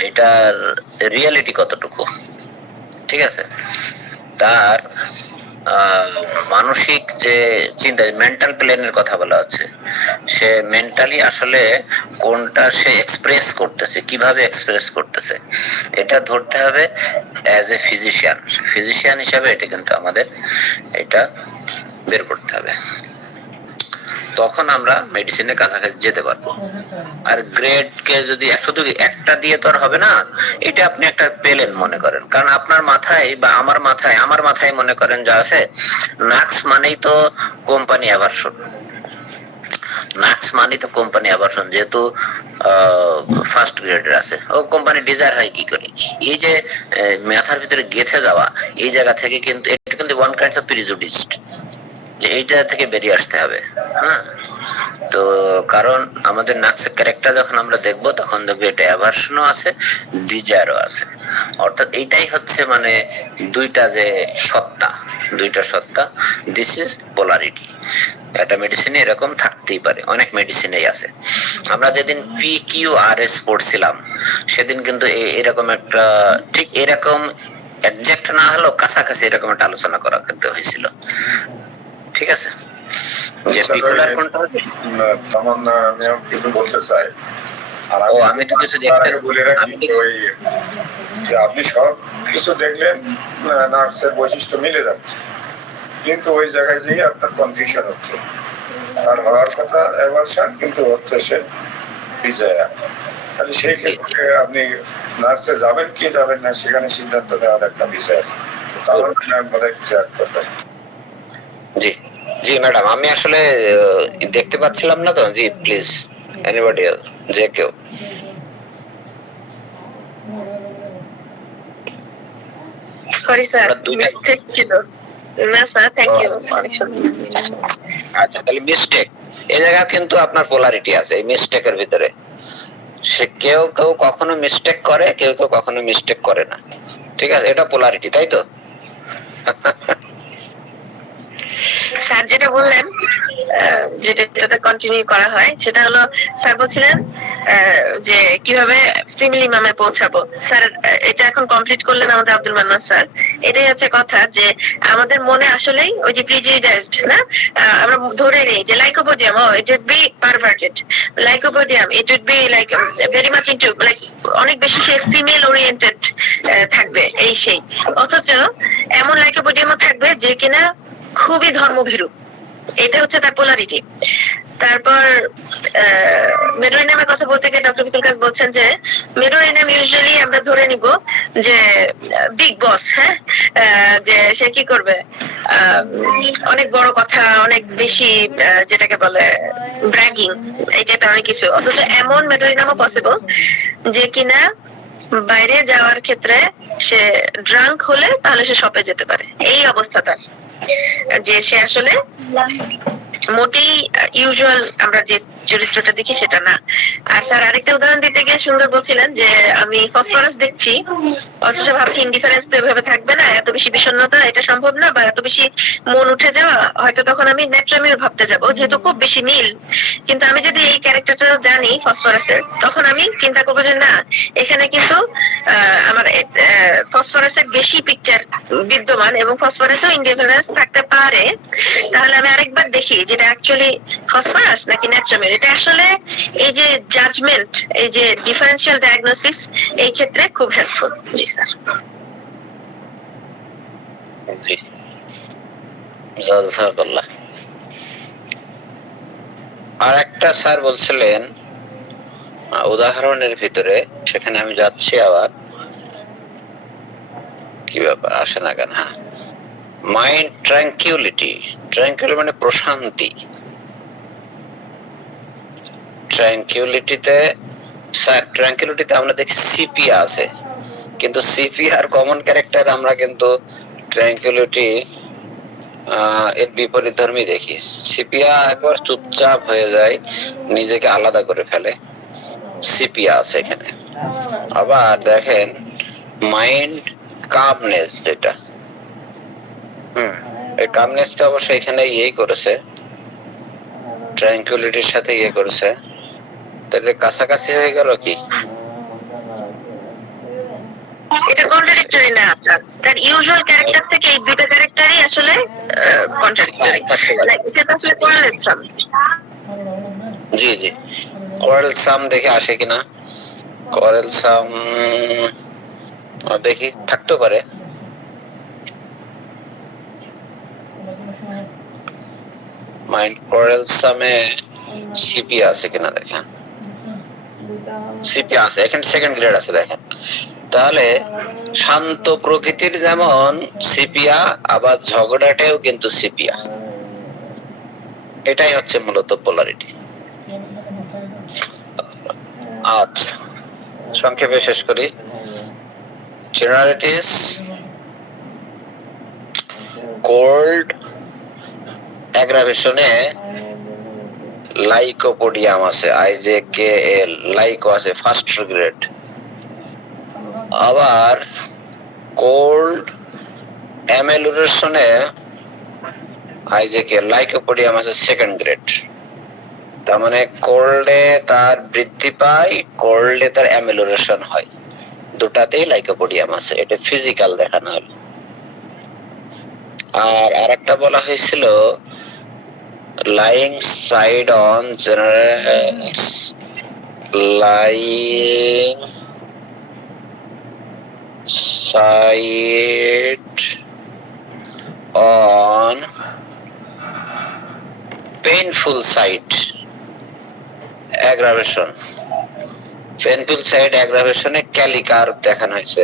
এটার রিয়েলিটি কতটুকু, ঠিক আছে? তার মানসিক যে চিন্তা, মেন্টাল প্লেনের কথা বলা হচ্ছে, সে মেন্টালি আসলে কোনটা সে এক্সপ্রেস করতেছে, কিভাবে এক্সপ্রেস করতেছে, এটা ধরতে হবে অ্যাজ এ ফিজিশিয়ান হিসাবে। এটা কিন্তু আমাদের এটা বের করতে হবে, তখন আমরা মেডিসিনের কাছাকাছি যেতে পারবো। আর গ্রেড কে যদি শুধু একটা দিয়ে তো আর হবে না, এটা আপনি একটা পেলেন মনে করেন, কারণ আপনার মাথায় বা আমার মাথায় মনে করেন যা আছে, নাক্স মানেই তো কোম্পানি অ্যাভারশন। যেহেতু ফার্স্ট গ্রেডের আছে, ও কোম্পানি ডিজায়ার হয় কি করে, এই যে মাথার ভিতরে গেঁথে যাওয়া, এই জায়গা থেকে কিন্তু এটা কিন্তু ওয়ান কাইন্ডস অফ প্রিজুডিসড, যে এইটা থেকে বেরিয়ে আসতে হবে। হ্যাঁ, তো কারণ আমাদের নাক্সের ক্যারেক্টার যখন আমরা দেখবো, তখন দেখবো এটা অ্যাভারশনও আছে, ডিজায়ারও আছে। অর্থাৎ এইটাই হচ্ছে মানে দুইটা সত্তা, দিস ইজ পোলারিটি। একটা মেডিসিনে এরকম থাকতেই পারে, অনেক মেডিসিনেই আছে। আমরা যেদিন PQRS পড়ছিলাম, সেদিন কিন্তু এরকম একটা, ঠিক এরকম একজ্যাক্ট না হলেও কাছাকাছি এরকম একটা আলোচনা করা কিন্তু হয়েছিল, ঠিক আছে? যে বিপুলার কোনটা হবে, আমি কিছু বলতে চাই। আর আমি তো কিছু দেখতে বলে রাখি, ওই যে আপনি সব কিছু দেখলেন নার্সের বৈশিষ্ট্য মিলে যাচ্ছে, কিন্তু ওই জায়গায় যেয়ে আপনার কনফিউশন হচ্ছে। তার হওয়ার কথা অ্যাভারশন, কিন্তু হচ্ছে সে ডিজায়ার। তাহলে সেই ক্ষেত্রে আপনি নার্সে যাবেন কি যাবেন না, সেখানে সিদ্ধান্ত নেওয়ার একটা বিষয় আছে। তাহলে আমি বোধহয় কিছু অ্যাড করতে। জি জি ম্যাডাম, আমি আসলে দেখতে পাচ্ছিলাম না তো। জি প্লিজ, এনিবডি এলস, যে কেউ। সরি স্যার, মিস্টেক ছিল। না স্যার, থ্যাংক ইউ। আচ্ছা, তাহলে মিস্টেক, এই জায়গা কিন্তু আপনার পোলারিটি আছে এই মিস্টেকের ভিতরে। সে কেউ কখনো মিস্টেক করে, কেউ কখনো মিস্টেক করে না, ঠিক আছে? এটা পোলারিটি, তাই তো? স্যার যেটা বললেন, যেটা কন্টিনিউ করা হয়, সেটা হলো স্যার বলছিলেন যে কিভাবে সিমিলিমামে পৌঁছাবো। স্যার এটা এখন কমপ্লিট করলেন আমাদের আব্দুল মান্নান স্যার। এটাই হচ্ছে কথা, যে আমাদের মনে আসলেই ওই যে প্রিজুডিসড না, আমরা ধরে নেই যে lycopodium, it would be perverted, lycopodium it would be like very much into, like অনেক বেশি সে ফিমেল ওরিয়েন্টেড থাকবে এই সেই। অথচ এমন লাইকোপোডিয়ামও থাকবে যে কিনা খুবই ধর্মভীরু। এটা হচ্ছে তার পোলারিটি। তারপর মেডোরিনামের কথা বলতে গিয়ে ডক্টর বিপুল কাজ বলছেন যে মেডোরিনাম ইউজুয়ালি আমরা ধরে নিব যে বিগ বস, হ্যাঁ, যে সে কি করবে, অনেক বড় কথা, অনেক বেশি যেটাকে বলে ব্র্যাগিং, এইটা অনেক কিছু। অথচ এমন মেডোরিনামও পসিবল যে কিনা বাইরে যাওয়ার ক্ষেত্রে সে ড্রাঙ্ক হলে তাহলে সে শপে যেতে পারে, এই অবস্থাটা, যে সে আসলে মোটেই ইউজুয়াল আমরা যে চরিত্রটা দেখি সেটা না। আর স্যার আরেকটা উদাহরণ দিতে গিয়ে সুন্দর বলছিলেন যে আমি ফসফরাস দেখছি, অথচ ভাবছি ইনডিফারেন্স তো এভাবে থাকবে না, এত বেশি বিষণ্ণতা এটা সম্ভব না, বা এত বেশি মন উঠে যাওয়া, হয়তো তখন আমি ন্যাট্রামিও ভাবতে যাবো, যেহেতু খুব বেশি মিল। কিন্তু আমি যদি এই ক্যারেক্টারটা জানি ফসফরাসের, তখন আমি চিন্তা করবো যে না, এখানে কিন্তু আমার ফসফরাসের বেশি পিকচার বিদ্যমান, এবং ফসফরাসেও ইনডিফারেন্স থাকতে পারে। তাহলে আমি আরেকবার দেখি যেটা অ্যাকচুয়ালি ফসফরাস নাকি ন্যাট্রামিল। এটা আসলে এই যে জাজমেন্ট, এই যে ডিফারেন্সিয়াল ডায়াগনোসিস, এই ক্ষেত্রে খুব হেল্পফুল। জি স্যার। জি, জাযাকাল্লাহ। আর একটা স্যার বলছিলেন উদাহরণের ভিতরে, সেখানে আমি যাচ্ছি আবার, কি ব্যাপার আসে না কেন? হ্যাঁ, মাইন্ড ট্র্যাঙ্কুইলিটি মানে প্রশান্তি। ট্র্যাঙ্কুইলিটিতে স্যার ট্র্যাঙ্কুইলিটিতে আমরা দেখি সিপিয়া আছে, কিন্তু সিপিআর কমন ক্যারেক্টার আমরা কিন্তু ট্র্যাঙ্কুইলিটি এর বিপরীত ধর্মী দেখি। সিপিয়া একবার চুপচাপ হয়ে যায়, নিজেকে আলাদা করে ফেলে, সিপিয়া আছে এখানে। আবার দেখেন মাইন্ড কামনেস, যেটা এই কামনেসটা অবশ্য এখানে ইয়ে করেছে, ট্র্যাঙ্কুইলিটির সাথে ইয়ে করেছে, তাহলে কাছাকাছি হয়ে গেল কি? এটা কন্ট্রাডিক্টরি না আপনার, তার ইউজুয়াল ক্যারেক্টার থেকে এই দুটো ক্যারেক্টারই আসলে কন্ট্রাডিক্টরি। লাইক এটা তো আসলে কোয়ারেলসাম। জি জি, কোয়ারেলসাম দেখে আসে কিনা, কোয়ারেলসাম দেখি থাকতে পারে। মাইন্ড কোয়ারেলসামে সিপি আছে কিনা দেখেন, সিপি আছে, এখানে সেকেন্ড গ্রেড আছে দেখেন। তাহলে শান্ত প্রকৃতির যেমন সিপিয়া, আবার ঝগড়াটাও কিন্তু সিপিয়া। এটাই হচ্ছে মূলত পোলারিটি। আচ্ছা, সংক্ষেপে শেষ করি। জেনারেটিস কোল্ড অ্যাগ্রাভেশনে লাইকোপোডিয়াম আছে, IJKL, লাইকো আছে ফার্স্ট গ্রেড। আবার কোল্ড অ্যামেলুরেশনে IJKL, লাইকোপোডিয়াম আছে সেকেন্ড গ্রেড। তার মানে কোল্ডে তার বৃদ্ধি পায়, কোল্ডে তার অ্যামেলুরেশন হয়, দুটাতেই লাইকোপোডিয়াম আছে। এটা ফিজিক্যাল দেখানো হলো। আর আরেকটা বলা হয়েছিল lying side on generates, lying side on painful side aggravation, painful side aggravation এ ক্যালিকার দেখানো হয়েছে,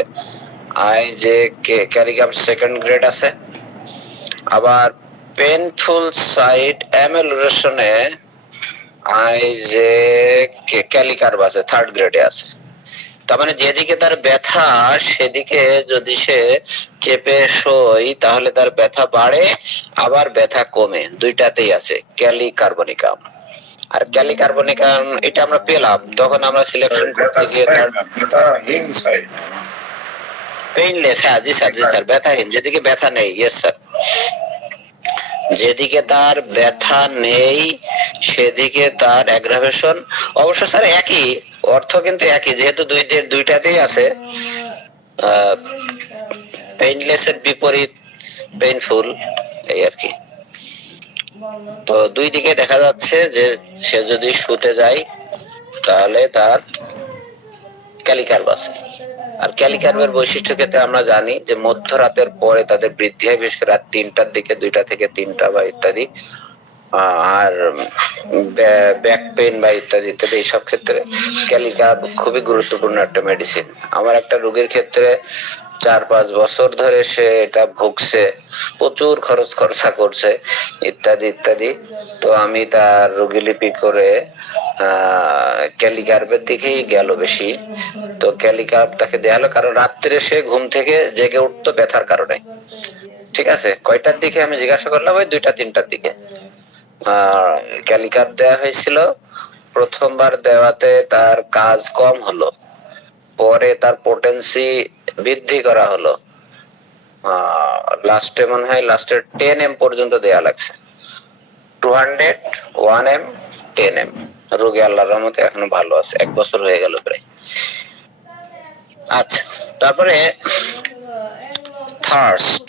IJK ক্যালিকার সেকেন্ড গ্রেড আছে। আবার পেইনফুল সাইড অ্যামেলুরেশনে IJK ক্যালিকার আছে থার্ড গ্রেডে আছে। তার মানে যেদিকে তার ব্যথা সেদিকে যদি সে চেপে সই তাহলে তার ব্যথা বাড়ে, আবার ব্যথা কমে, দুইটাতেই আছে ক্যালিকার্বনিকাম। আর ক্যালিকার্বনিকাম এটা আমরা পেলাম তখন আমরা সিলেকশন করতে গিয়ে পেইনলেস, হ্যাঁ জি স্যার, জি স্যার, ব্যথাহীন, যেদিকে ব্যথা নেই, ইয়েস স্যার, যেদিকে তার ব্যথা নেই সেদিকে তার অ্যাগ্রাভেশন। অবশ্য স্যার একই অর্থ, কিন্তু একই, যেহেতু দুইটাতেই আছে। পেইনলেস এর বিপরীত পেইনফুল, এই আর কি। তো দুই দিকে দেখা যাচ্ছে যে সে যদি শুতে যায় তাহলে তার ক্যালিকার্ব আছে। আর ক্যালিকার্বের বৈশিষ্ট্য ক্ষেত্রে আমরা জানি যে মধ্যরাতের পরে তাদের বৃদ্ধি হয়, বিশেষ করে রাত 3টার দিকে, 2টা থেকে 3টা বা ইত্যাদি। আর ব্যাক পেইন বা ইত্যাদি ইত্যাদি এইসব ক্ষেত্রে ক্যালিকার্ব খুবই গুরুত্বপূর্ণ একটা মেডিসিন। আমার একটা রোগীর ক্ষেত্রে 4-5 বছর ধরে সে এটা ভুগছে, প্রচুর খরচা করছে ইত্যাদি ইত্যাদি। তো আমি তার রোগীলিপি করে ক্যালিকার্বের দিকেই গেল বেশি। তো ক্যালিকার্ব তাকে দেয়া হলো, কারণ রাত্রে সে ঘুম থেকে জেগে উঠতো ব্যথার কারণে। ঠিক আছে, কয়টার দিকে আমি জিজ্ঞাসা করলাম, ওই 2টা-3টার দিকে ক্যালিকার্ব দেওয়া হয়েছিল। প্রথমবার দেওয়াতে তার কাজ কম হলো, পরে তার পোটেন্সি বৃদ্ধি করা হলো, লাস্টে মনে হয় লাস্টের 10M পর্যন্ত দেয়া লাগছে, 200, 1M, 10M। রোগী আল্লাহর রহমতে এখনো ভালো আছে, 1 বছর হয়ে গেল প্রায়। আচ্ছা, তারপরে থার্স্ট,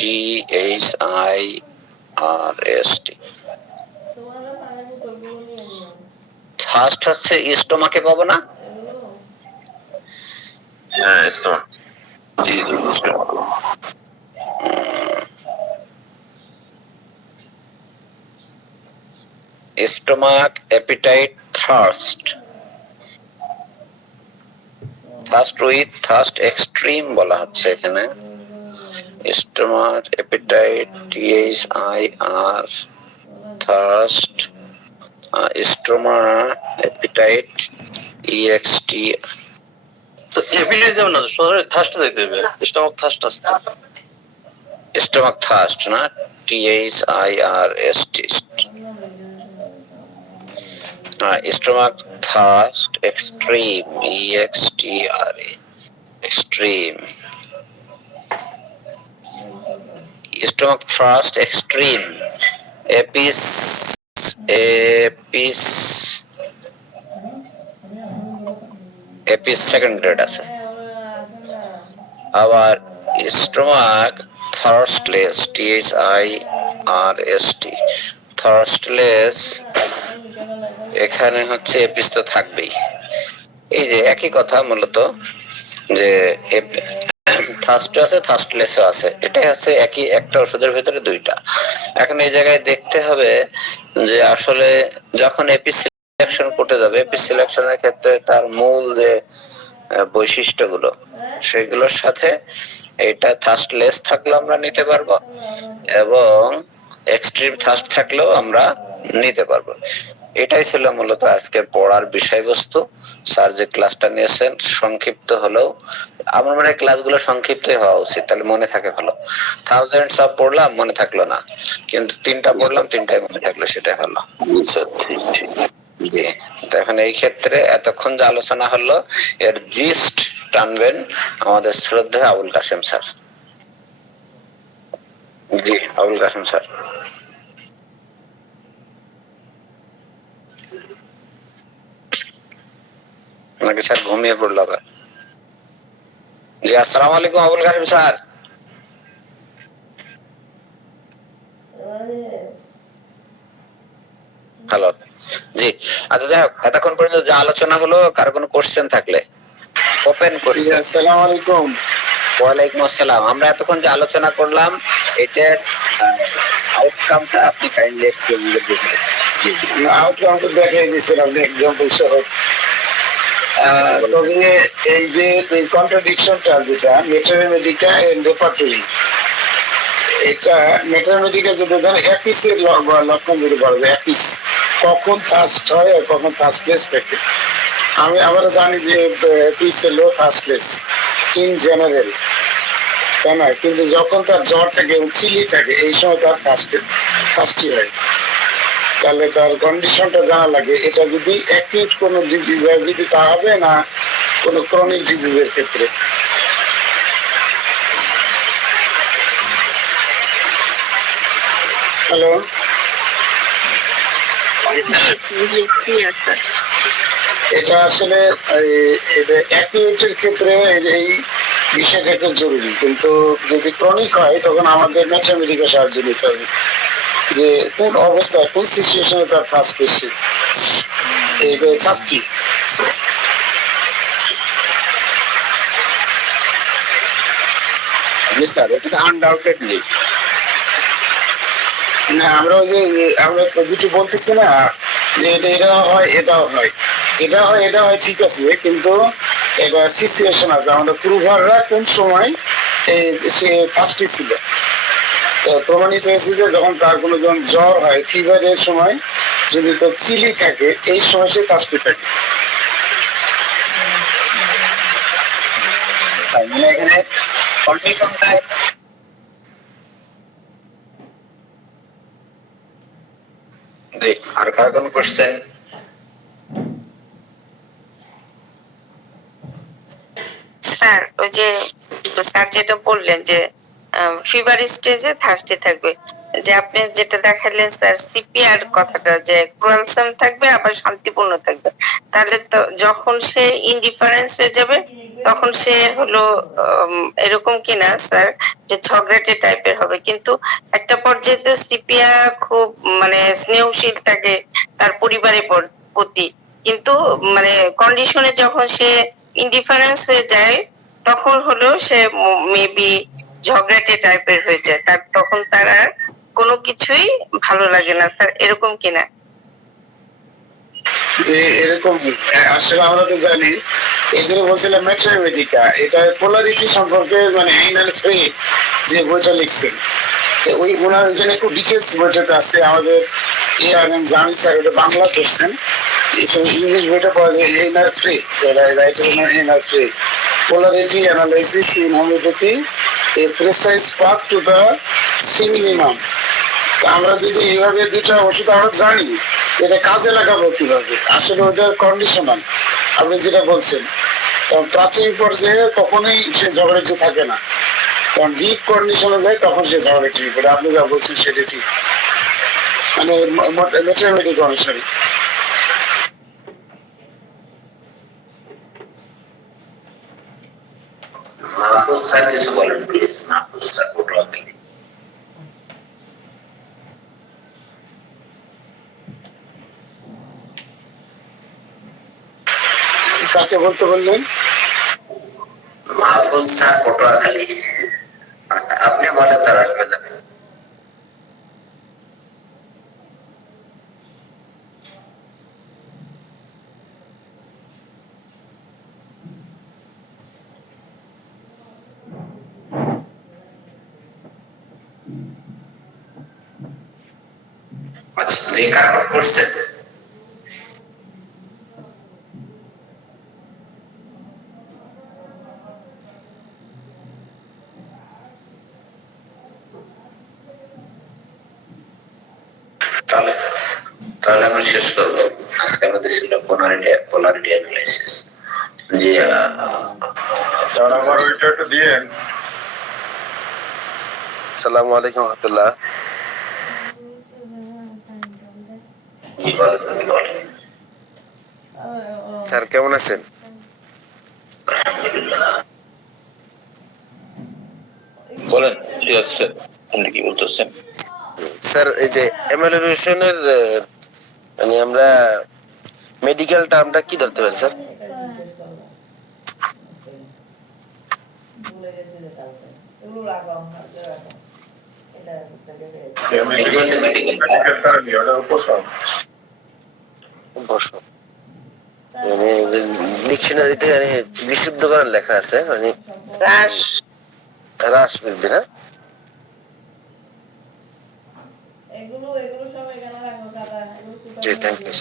THIRST, থার্স্ট হচ্ছে স্টোমাকে পাবো না? হ্যাঁ, স্টোমাক, জি জি, stomach. Stomach, appetite, thirst, thirst with thirst extreme বলা হচ্ছে এখানে। Stomach, appetite, THIR thirst, stomach, appetite, EXT। তো এপিটাইট যাবে না, সরাসরি থার্স্ট যাইতে হবে, স্টমাক থার্স্ট আসছে। স্টোমাক থার্স্ট না, THIRST। Stomach thirst extreme, EXTRA, extreme. Stomach thirst extreme, apis, second grade আছে। আবার স্টোমাক থার্স্টলেস, THIRST, থার্স্টলেস, এখানে হচ্ছে এপিস তো থাকবেই। এই যে একই কথা মূলত, যে থার্স্ট আছে, থার্স্টলেস আছে, এটাই হচ্ছে একই একটা ওষুধের ভিতরে দুইটা। এখন এই জায়গায় দেখতে হবে যে আসলে যখন এপি সিলেকশন করতে যাবে, এপি সিলেকশনের ক্ষেত্রে তার মূল যে বৈশিষ্ট্যগুলো, সেগুলোর সাথে এটা থার্স্টলেস থাকলেও আমরা নিতে পারবো এবং এক্সট্রিম থার্স্ট থাকলেও আমরা নিতে পারবো। এটাই ছিল মূলত আজকে পড়ার বিষয়বস্তু। স্যার যে ক্লাসটা নিয়েছেন সংক্ষিপ্ত হলেও, আমার মনে হয় ক্লাসগুলো সংক্ষিপ্তই হওয়া উচিত, তাহলে মনে থাকে ভালো। থাউজেন্ড সব পড়লাম মনে থাকলো না, কিন্তু 3টা পড়লাম 3টাই মনে থাকলো, সেটাই হলো। ঠিক ঠিক। জি, এখন এই ক্ষেত্রে এতক্ষণ যে আলোচনা হলো এর জিস্ট টানবেন আমাদের শ্রদ্ধেয় আবুল কাশেম স্যার। জি, আবুল কাশেম স্যার। নাকি স্যার ঘুমিয়ে পড়লো আবার? জি, আসসালামু আলাইকুম আবুল কাশেম স্যার। হ্যালো, জি। আচ্ছা, যাই হোক, এতক্ষণ পর্যন্ত যা আলোচনা হলো, কার কোনো কোশ্চেন থাকলে ওপেন কোশ্চেন। আসসালামু আলাইকুম। ওয়ালাইকুম আসসালাম। আমরা এতক্ষণ যে আলোচনা করলাম এটার আউটকামটা আপনি কাইন্ডলি একটু আমাদের বুঝিয়ে দিচ্ছেন প্লিজ। আউটকামটা দেখিয়ে দিচ্ছেন আপনি এক্সাম্পল সহ। তবে এই যে কন্ট্রাডিকশনটা যেটা মেটামেটিকা এন্ড রেপার্টরি, এটা মেটামেটিকা যেটা জানেন এপিসের লক্ষণ যদি বলা যায়, এপিস কখন থার্স্ট হয় আর কখন থার্স্টলেস থাকে। আমরা জানি যে এপিস লো থার্স্টলেস ইন জেনারেল, তাই না? কিন্তু যখন তার জ্বর থাকে এবং চিলি থাকে, এই সময় তার থার্স্টি হয়। তাহলে তার কন্ডিশনটা জানা লাগে, এটা যদি অ্যাকিউট কোনো ডিজিজ হয় যদি তা হবে না কোনো ক্রনিক ডিজিজের ক্ষেত্রে। হ্যালো, এটা আসলে অ্যাকিউটের ক্ষেত্রে এই বিষয়টা খুব জরুরি, কিন্তু যদি ক্রনিক হয় তখন আমাদের ম্যাথমেটিকের সাহায্য নিতে হবে যে কোন অবস্থায় কোন সিচুয়েশনে তার ফার্স্ট বেশি থার্স্টি। জি স্যার, এটা আনডাউটেডলি। না, আমরা ওই যে আমরা কিছু বলতেছি না যে এটাও হয় এটাও হয়, এটা হয় এটা হয়, ঠিক আছে, কিন্তু এটা সিচুয়েশন আছে। আমাদের পূর্বরা কোন সময় সে ফার্স্টে ছিল, প্রমাণিত হয়েছে যে যখন তার কোনো যখন জ্বর হয়, ফিভারের সময় যদি তার চিলি থাকে, এই সময় সে ফার্স্টে থাকে। মানে এখানে কন্ডিশনটা জি। আর কার কোনো কোশ্চেন? স্যার ওই যে স্যার যেটা বললেন যে ফিভার স্টেজে থার্স্টি থাকবে, যে আপনি যেটা দেখালেন স্যার সিপিআর কথাটা, যে ক্রোয়ালসাম থাকবে আবার শান্তিপূর্ণ থাকবে, তাহলে তো যখন সে ইনডিফারেন্স হয়ে যাবে তখন সে হলো এরকম কিনা স্যার যে ঝগড়াটে টাইপের হবে, কিন্তু একটা পর্যায়ে তো সিপিয়া খুব মানে স্নেহশীল থাকে তার পরিবারের প্রতি, কিন্তু মানে কন্ডিশনে যখন সে ইনডিফারেন্স হয়ে যায় তখন হলো সে মেবি ঝগড়াটে টাইপের হয়ে যায়, তার তখন তার আর কোনো কিছুই ভালো লাগে না স্যার, এরকম কিনা? যে এরকম আসলে আমরা তো জানি, এই জন্য বলছিলাম ম্যাথমেটিকা, এটা পোলারিটি সম্পর্কে মানে যে বইটা লিখছেন ওই ওনার ওইখানে একটু ডিটেলস বইটাতে আছে আমাদের ARM জামি স্যার এটা বাংলা করছেন, ইংলিশ বইটা পাওয়া যায় NR 3, writer NR 3, polarity analysis in homeopathy, a precise path to the minimum. আমরা যদি এইভাবে দুটা ওষুধ আমরা জানি এটা কাজে লাগাবো কিভাবে, আসলে ওটার কন্ডিশনাল আপনি যেটা বলছেন, কারণ প্রাথমিক পর্যায়ে কখনোই সে ঝগড়াটি থাকে না, যখন ডিপ কন্ডিশনে যায় তখন সে ঝগড়াটি করে। আপনি যা বলছেন সেটা ঠিক, মানে মেটামেটিক অনুসারে। মাহফুজ স্যার কিছু বলেন প্লিজ, মাহফুজ স্যার পটুয়াখালী। কাকে বলতে বললেন? মাহফুজ স্যার পটুয়াখালী, আপনি বলেন স্যার, আসবে না। আচ্ছা, যে কারণ করছেন তাহলে তাহলে আমরা শেষ করবো। আজকে আমাদের ছিল পোলারিটি অ্যানালাইসিস। যে স্যার আমার ওইটা একটু দিয়েন। আসসালামু আলাইকুম রহমতুল্লাহ। কি বলে তুমি বলে স্যার কেমন আছেন? বলেন ঠিক আছে, আপনি কি বলতেছেন? স্যার এই যে এমালুয়েশনের মানে আমরা মেডিকেল টার্মটা কি ধরতে পারি স্যার? মানে ডিকশনারিতে বিশুদ্ধকরণ লেখা আছে, মানে হ্রাস বৃদ্ধি না? জি থ্যাংক ইউ।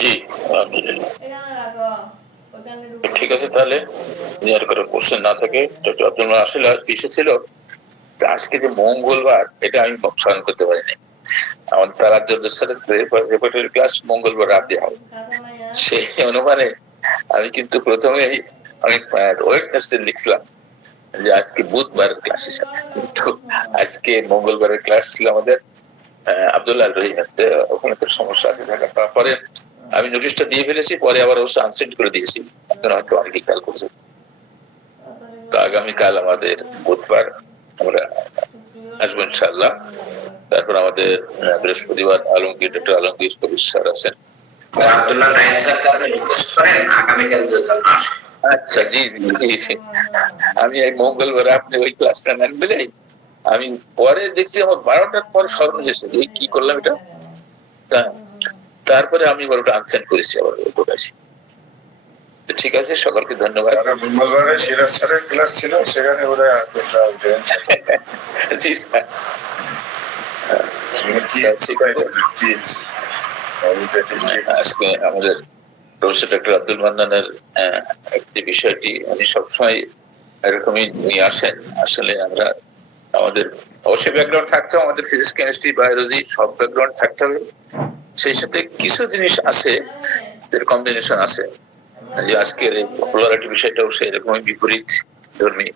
জি আলহামদুলিল্লাহ, ঠিক আছে। তাহলে আর কোনো কোশ্চেন না থাকে, ডক্টর আব্দুল মান্নান আসলে এসেছিল, আজকে যে মঙ্গলবার এটা আমি স্মরণ করতে পারিনি। আমাদের তারাজ্জুদের সাথে রেপার্টরি ক্লাস মঙ্গলবার রাতে হবে, সেই অনুমানে আমি কিন্তু প্রথমেই আমি ওয়েডনেসডে লিখছিলাম যে আজকে বুধবার ক্লাস হিসাবে, কিন্তু আজকে মঙ্গলবারের ক্লাস ছিল আমাদের আব্দুল্লাহ রহিমের, ওখানে তোর সমস্যা আছে থাকা। তারপরে আমি নোটিশটা দিয়ে ফেলেছি, পরে আবার অবশ্য আনসেন্ড করে দিয়েছি, আপনারা হয়তো অনেকেই খেয়াল করছেন। তো আগামীকাল আমাদের বুধবার আমরা আসবো ইনশাআল্লাহ। তারপর আমাদের বৃহস্পতিবার আলমগীর, ডক্টর আলমগীর কবির স্যার আছেন। আব্দুল্লাহ নাইম স্যারকে আপনি রিকোয়েস্ট করেন আগামীকাল যদি আসেন। আচ্ছা জি জি, আমি এই মঙ্গলবার আপনি ওই ক্লাসটা নেন বলে আমি পরে দেখছি আমার 12টার পর স্মরণ হয়েছে যে কি করলাম এটা, তারপরে আমি ওটা আনসেন্ড করেছি আবার কোটাছি। ঠিক আছে, সকলকে ধন্যবাদ। মঙ্গলবারে সিরাজ স্যারের ক্লাস ছিল, সেখানে ওরা জি স্যার, আজকে আমাদের প্রফেসর ডক্টর আব্দুল মান্নানের একটি বিষয়টি উনি সবসময় এরকমই নিয়ে আসেন। আসলে আমরা আমাদের অবশ্যই ব্যাকগ্রাউন্ড থাকতে হবে, আমাদের ফিজিক্স কেমিস্ট্রি বায়োলজি সব ব্যাকগ্রাউন্ড থাকতে হবে, সেই সাথে কিছু জিনিস আছে এর কম্বিনেশন আছে, যে আজকের এই পোলারিটি বিষয়টাও সেই রকমই বিপরীত ধর্মী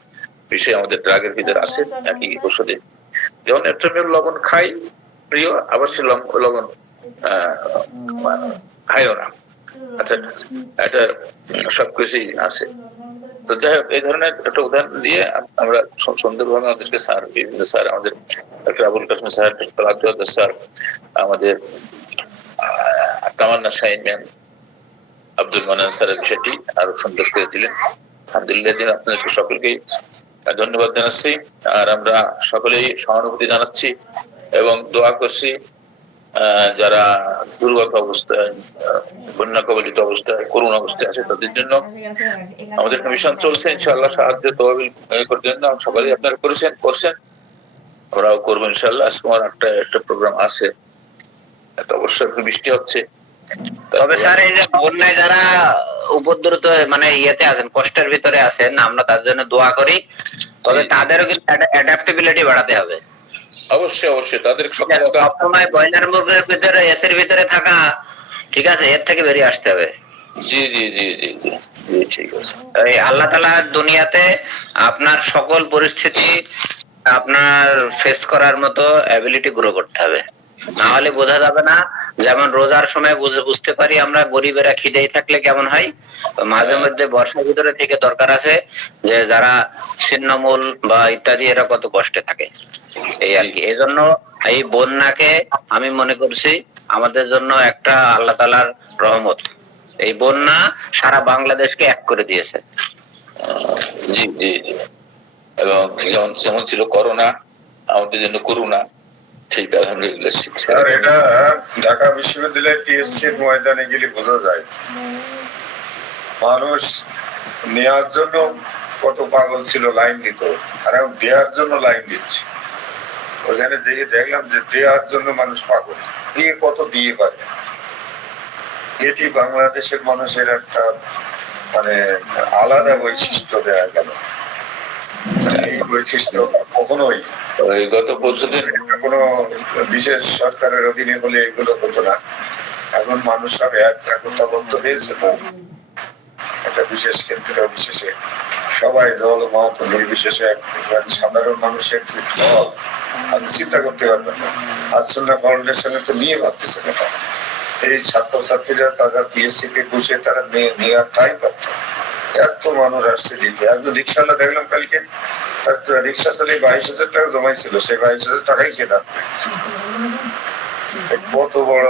বিষয় আমাদের ড্রাগের ভিতরে আছে একই ওষুধে। যেমন এট্রোমিউল লবণ খাই প্রিয়, আবার সে লবণ খাইও না। আচ্ছা, এটা সবকিছুই আছে। তো যাই হোক, এই ধরনের একটা উদাহরণ দিয়ে আমরা সুন্দরভাবে আমাদেরকে স্যার, বিভিন্ন স্যার, আমাদের doctor Abul Kasem sir, doctor Abdul sir, আমাদের তামান্না শাহিন ম্যাম, আব্দুল মান্নান স্যারের বিষয়টি আরো সুন্দর করে দিলেন। আলহামদুলিল্লাহ, দিন আপনাদেরকে সকলকেই ধন্যবাদ জানাচ্ছি, আর আমরা সকলেই সহানুভূতি জানাচ্ছি এবং দোয়া করছি যারা দুর্গত অবস্থায়, বন্যা কবলিত অবস্থায়, করুণ অবস্থায় আছে তাদের জন্য আমাদের একটা মিশন চলছে। ইনশাআল্লাহ সাহায্য তহবিল করার জন্য সবাই আপনারা করছেন, ওরাও করবো ইনশাআল্লাহ। আজকে আমার একটা প্রোগ্রাম আছে, একটা অবশ্যই একটু বৃষ্টি হচ্ছে। তবে স্যার এই যে বন্যায় যারা উপদ্রুত মানে ইয়েতে আছেন, কষ্টের ভিতরে আছেন, আমরা তার জন্য দোয়া করি। তবে তাদেরও কিন্তু অ্যাডাপ্টেবিলিটি বাড়াতে হবে। অবশ্যই তাদের সবসময় ব্রয়লার মুরগির ভিতরে, এসির ভিতরে থাকা ঠিক আছে, এর থেকে বেরিয়ে আসতে হবে। জি ঠিক আছে। এই আল্লাহ তাআলা দুনিয়াতে আপনার সকল পরিস্থিতি আপনার ফেস করার মতো অ্যাবিলিটি গ্রো করতে হবে, না হলে বোঝা যাবে না। যেমন রোজার সময় বুঝতে পারি আমরা গরিবেরা খিদেই থাকলে কেমন হয়, মাঝে মধ্যে বর্ষার ভিতরে থেকে দরকার আছে যে যারা ছিন্নমূল বা ইত্যাদি এরা কত কষ্টে থাকে, এই আর কি। এই জন্য এই বন্যাকে আমি মনে করছি আমাদের জন্য একটা আল্লাহ তাআলার রহমত। এই বন্যা সারা বাংলাদেশকে এক করে দিয়েছে। জি এবং যেমন ছিল করোনা আমাদের জন্য করুণা, ঠিক আলহামদুলিল্লাহ শিখছে। আর এটা ঢাকা বিশ্ববিদ্যালয়ের টিএসসি ময়দানে গেলে বোঝা যায় মানুষ নেওয়ার জন্য কত পাগল ছিল, লাইন দিত, আর এখন দেওয়ার জন্য লাইন দিচ্ছে। ওখানে যেয়ে দেখলাম যে দেওয়ার জন্য মানুষ পাগল, দিয়ে কত দিয়ে পারে। এটি বাংলাদেশের মানুষের একটা মানে আলাদা বৈশিষ্ট্য দেয়া গেল। এই বৈশিষ্ট্য কখনোই গত বছরদিন কোনো বিশেষ সরকারের অধীনে হলে এগুলো হতো না। এখন মানুষ সব একতাবদ্ধ হয়েছে, তো একটা বিশেষ ক্ষেত্রে বিশেষে সবাই দল মত নির্বিশেষে সাধারণ মানুষের যে ফল আমি চিন্তা করতে পারবেন না। আসুন্না ফাউন্ডেশনে তো নিয়ে ভাবতেছে না, এই ছাত্রছাত্রীরা তারা পিএসসি তে বসে তারা নেওয়ার ট্রাই পাচ্ছে। এত মানুষ আসছে দিকে। একজন রিক্সাওয়ালা দেখলাম কালকে, তার রিক্সা চালিয়ে 22,000 টাকা জমাইছিল, সেই 22,000 টাকাই খেতাম। কত বড়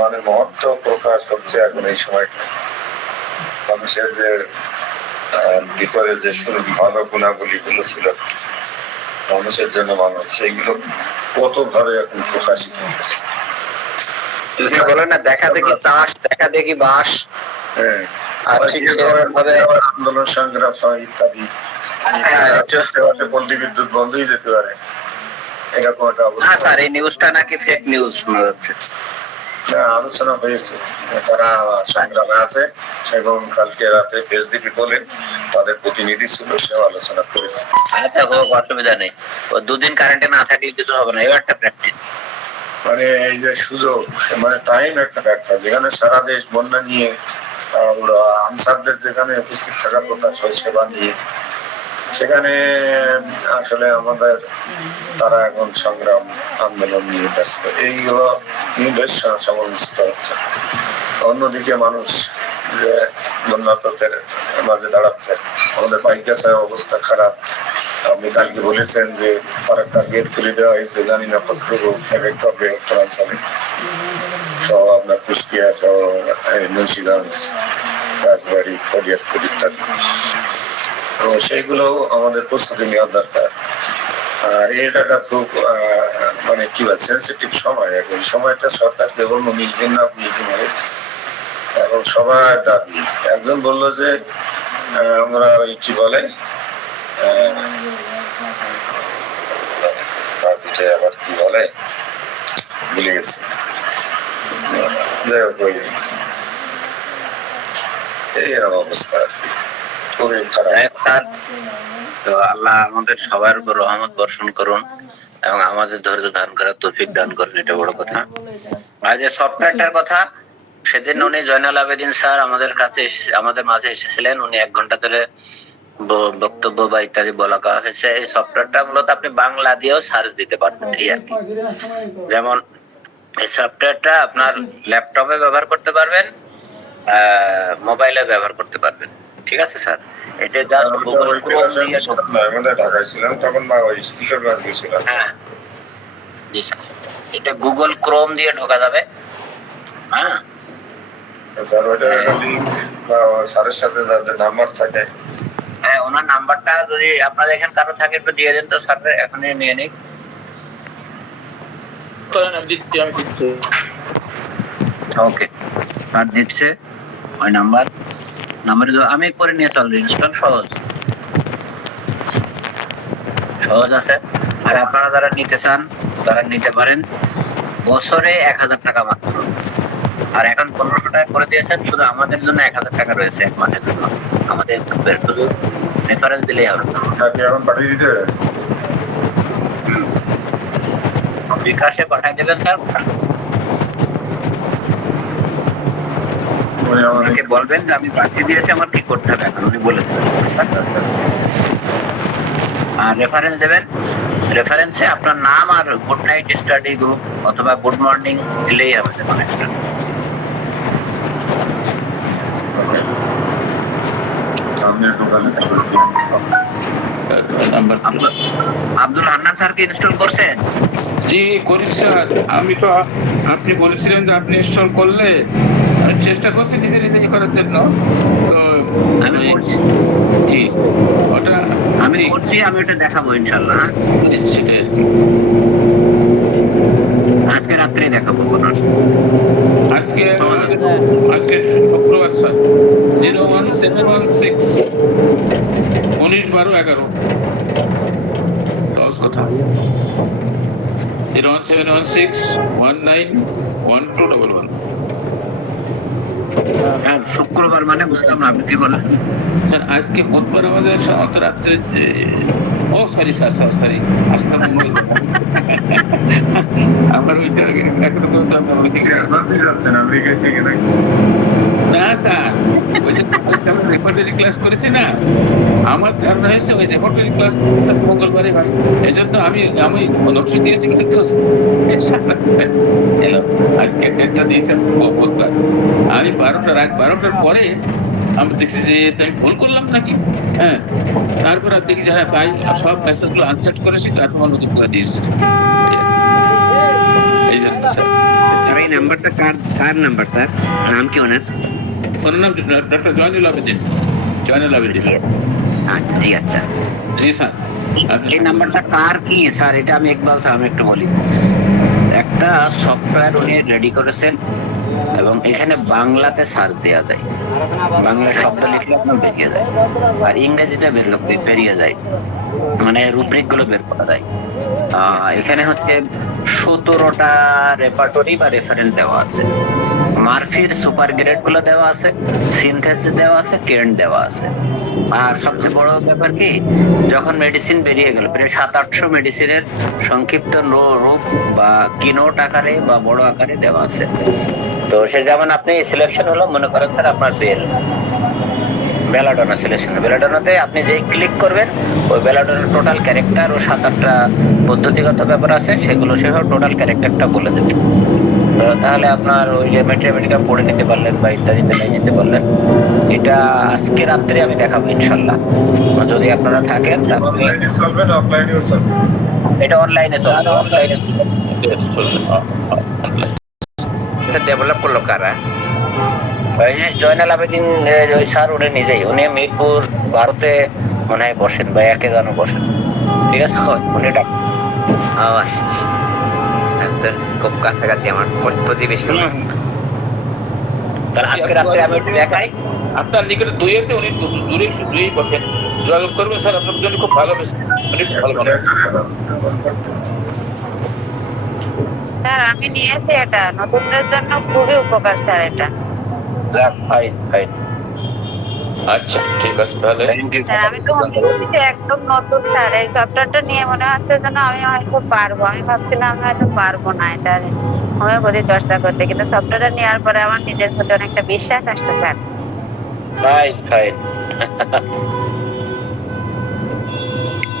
মানে মহত্ব প্রকাশ হচ্ছে এখন এই সময়টা। মানুষের যে ভিতরে যে শুরু ভালো গুণাবলী গুলো ছিল মানুষের জন্য, মানুষ সেইগুলো কত ভাবে এখন প্রকাশিত হচ্ছে। বলে না, দেখা দেখি চাষ, দেখা দেখি বাস। হ্যাঁ, আন্দোলন সংগ্রাম ইত্যাদি পল্লী বিদ্যুৎ বন্ধ হয়ে যেতে পারে, এরকম একটা অবস্থা। স্যার এই নিউজটা নাকি ফেক নিউজ শোনা যাচ্ছে। আলোচনা হয়েছে, তারা সংগ্রামে আছে এবং কালকে রাতে এসডিপি বলে তাদের প্রতিনিধি ছিল, সেও আলোচনা করেছে। আচ্ছা হোক, অসুবিধা নেই। ও দুদিন কারেন্টে না থাকলে কিছু হবে না, এবার একটা প্র্যাকটিস। মানে এই যে সুযোগ, মানে টাইম একটা ফ্যাক্টর। যেখানে সারা দেশ বন্যা নিয়ে আনসারদের যেখানে উপস্থিত থাকার কথা সেবা নিয়ে, সেখানে আসলে আমাদের তারা এখন সংগ্রাম আন্দোলন নিয়ে ব্যস্ত, এইগুলো নিয়ে বেশ সমালোচিত হচ্ছে। অন্যদিকে মানুষ যে বন্যাতদের মাঝে দাঁড়াচ্ছে, আমাদের পাইকাসায় অবস্থা খারাপ। আপনি কালকে বলেছেন যে ফারাক্কার গেট খুলে দেওয়া হয়েছে, জানি না কতটুকু এফেক্ট হবে উত্তরাঞ্চলে সহ, আপনার কুষ্টিয়া সহ মুন্সিগঞ্জ, রাজবাড়ি, ফরিয়াদপুর ইত্যাদি। তো সেইগুলোও আমাদের প্রস্তুতি নেওয়ার দরকার। আর এটা খুব মানে কি বলে সেন্সিটিভ সময়। এখন সময়টা সরকার কেবল 19 দিন না 20 দিন হয়েছে, এবং সবার দাবি। একজন বললো যে আমরা ওই কি বলে দাবিটা আবার কি বলে ভুলে গেছি, যাই হোক এইরকম অবস্থা আর কি, খুবই খারাপ। তো আল্লাহ আমাদের সবার উপর রহমত বর্ষণ করুন এবং আমাদের ধৈর্য ধারণ করার তৌফিক দান করুন, এটা বড় কথা। আর যে সফটওয়্যারটার কথা, সেদিন উনি জয়নাল আবেদিন স্যার আমাদের কাছে আমাদের মাঝে এসেছিলেন। উনি 1 ঘন্টা ধরে বক্তব্য বা ইত্যাদি বলা হয়েছে। এই সফটওয়্যারটা মূলত আপনি বাংলা দিয়েও সার্চ দিতে পারবেন, এই আর কি। যেমন এই সফটওয়্যারটা আপনার ল্যাপটপে ব্যবহার করতে পারবেন, মোবাইলে ব্যবহার করতে পারবেন, ঠিক আছে স্যার। এটা জাস্ট গুগল ক্রোম দিয়ে আমরা ঢাকায় ছিলাম তখন, বা ওই কিশোরগঞ্জ গেছিলাম। হ্যাঁ জি স্যার, এটা গুগল ক্রোম দিয়ে ঢোকা যাবে। হ্যাঁ স্যার, ওইটার একটা লিংক বা স্যারের সাথে যাদের নাম্বার থাকে, হ্যাঁ ওনার নাম্বারটা যদি আপনার এখানে কারো থাকে একটু দিয়ে দেন তো স্যার, এখনই নিয়ে নিই। করেন, আমি দিচ্ছি। ওকে, আর দিচ্ছে ওই নাম্বারে আমি করে নিয়েছি অলরেডি ইনস্টল। সহজ আছে। আর আপনারা যারা নিতে চান তারা নিতে পারেন, বছরে 1000 টাকা মাত্র। আর এখন 1500 টাকা করে দিয়েছেন, শুধু আমাদের জন্য 1000 টাকা রয়েছে এক মাসের জন্য। আমাদের শুধু রেফারেন্স দিলেই হবে। এখন পাঠিয়ে দিতে বিকাশে পাঠিয়ে দেবেন স্যার। ওনাকে বলবেন যে আমি পাঠিয়ে দিয়েছি, আমার কি করতে হবে এখন উনি বলে দেবেন। আর রেফারেন্স দেবেন, রেফারেন্সে আপনার নাম আর গুড নাইট স্টাডি গ্রুপ অথবা গুড মর্নিং দিলেই হবে কানেকশন। আব্দুল হান্নান স্যার কি ইনস্টল করছেন? জি করি স্যার। আমি তো, আপনি বলেছিলেন যে আপনি ইনস্টল করলে, চেষ্টা করছি নিজে নিজে করার জন্য। তো আমি করছি। জি, ওটা আমি করছি, আমি ওটা দেখাবো ইনশাল্লাহ। সেটাই আজকে রাত্রে দেখাবো। কোনো আজকে শুক্রবার স্যার। 01716 191211 কথা 01716 191211। শুক্রবার মানে বুঝলাম না, আপনি কি বলেন? স্যার আজকে বুধবার আমাদের রাত্রে, ও সরি স্যার, সরি আজকে আমার ওইটা এখনো পর্যন্ত আপনার ওই থেকে না স্যার, ওই যে রেকর্ডারি ক্লাস করেছি না, আমার ধারণা হয়েছে ওই রেকর্ডারি ক্লাস মঙ্গলবারে হয়। এই জন্য আমি নোটিশ দিয়েছি, কিন্তু আজকে একটা দিয়েছেন বুধবার। আমি 12টার পরে আমি দেখছি যে আমি ফোন করলাম নাকি, হ্যাঁ, তারপর আর দেখি যারা পাই সব মেসেজগুলো আনসেট করেছি, তারপর নতুন করে দিয়েছি। এই জন্য স্যার। এই নাম্বারটা কার নাম্বার স্যার? নাম কি ওনার? ওনার নাম ডক্টর জয়নুল আবেদিন। আচ্ছা, জি আচ্ছা, জি স্যার। এই নাম্বারটা কার কি স্যার? এটা আমি ইকবাল স্যার, আমি একটু বলি। একটা সফটওয়্যার উনি রেডি করেছেন এবং এখানে বাংলাতে সার্চ দেওয়া যায়, বাংলা শব্দ লিখলে আপনার বেরিয়ে যায়, আর ইংরেজিতে বেরিয়ে যায়, মানে রুব্রিক গুলো বের করা যায়। এখানে হচ্ছে 17টা রেপার্টরি বা রেফারেন্স দেওয়া আছে। মার্ফির সুপার গ্রেড গুলো দেওয়া আছে, সিনথেসিস দেওয়া আছে, কেন্ট দেওয়া আছে। আর সবচেয়ে বড় ব্যাপার কি, যখন মেডিসিন বেরিয়ে গেল, প্রায় 700-800 মেডিসিনের সংক্ষিপ্ত রূপ বা কিনোট আকারে বা বড় আকারে দেওয়া আছে। তো সে যেমন আপনি সিলেকশন হলো, মনে করেন স্যার আপনার বেলাডোনা সিলেকশন, বেলাডোনাতে আপনি যে ক্লিক করবেন, ওই বেলাডোনার টোটাল ক্যারেক্টার ও 7-8টা পদ্ধতিগত ব্যাপার আছে, সেগুলো সেভাবে টোটাল ক্যারেক্টারটা বলে দেবে। তাহলে আপনার ওই যে ম্যাথমেটিক্যাল পড়ে নিতে পারলেন বা ইত্যাদি নিতে পারলেন। এটা আজকে রাত্রে আমি দেখাবো ইনশাল্লাহ, যদি আপনারা থাকেন। এটা অনলাইনে চলবে, অনলাইনে ডেভেলপ করলো কারা? ওই যে জয়নাল আবেদিন ওই স্যার, উনি নিজেই, উনি মিরপুর ভারতে মনে হয় বসেন বা একে জানো বসেন, ঠিক আছে? উনি খুব কাছাকাছি আমার প্রতিবেশী। তাহলে আজকে রাত্রে আমি একটু দেখাই। আপনার নিকটে দুইয়েতে উনি দুই বসেন, যোগাযোগ করবেন স্যার, আপনার জন্য খুব ভালো হবে। স্যার আমি নিয়েছি, এটা নতুনদের জন্য খুবই উপকার স্যার এটা। আচ্ছা ঠিক আছে, তাহলে স্যার আমি তো মনে করছি একদম নতুন স্যার, এই সফটওয়্যারটা নিয়ে মনে হচ্ছে যেন আমি হয়তো পারবো। আমি ভাবছিলাম আমি হয়তো পারবো না এটা হোমিওপ্যাথি চর্চা করতে, কিন্তু সফটওয়্যারটা নেওয়ার পরে আমার নিজের প্রতি অনেকটা বিশ্বাস আসছে স্যার।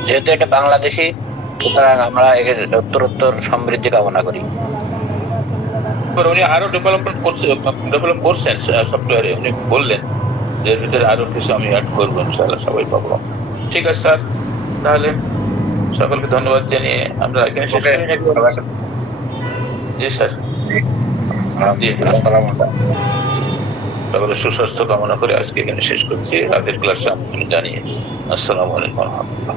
যেহেতু এটা বাংলাদেশি, সুতরাং আমরা এর উত্তরোত্তর সমৃদ্ধি কামনা করি। উনি আরো ডেভেলপ করছেন সফটওয়্যারে, উনি বললেন যে এর ভিতরে আরো কিছু আমি অ্যাড করবো, ইনশাআল্লাহ সবাই পাবো। ঠিক আছে স্যার, তাহলে সকলকে ধন্যবাদ জানিয়ে আমরা এখানে শেষ করি। জি স্যার, জি সকলের সুস্বাস্থ্য কামনা করে আজকে এখানে শেষ করছি। রাতের ক্লাসে আমি জানিয়ে আসসালামু আলাইকুম ওয়া রাহমাতুল্লাহ।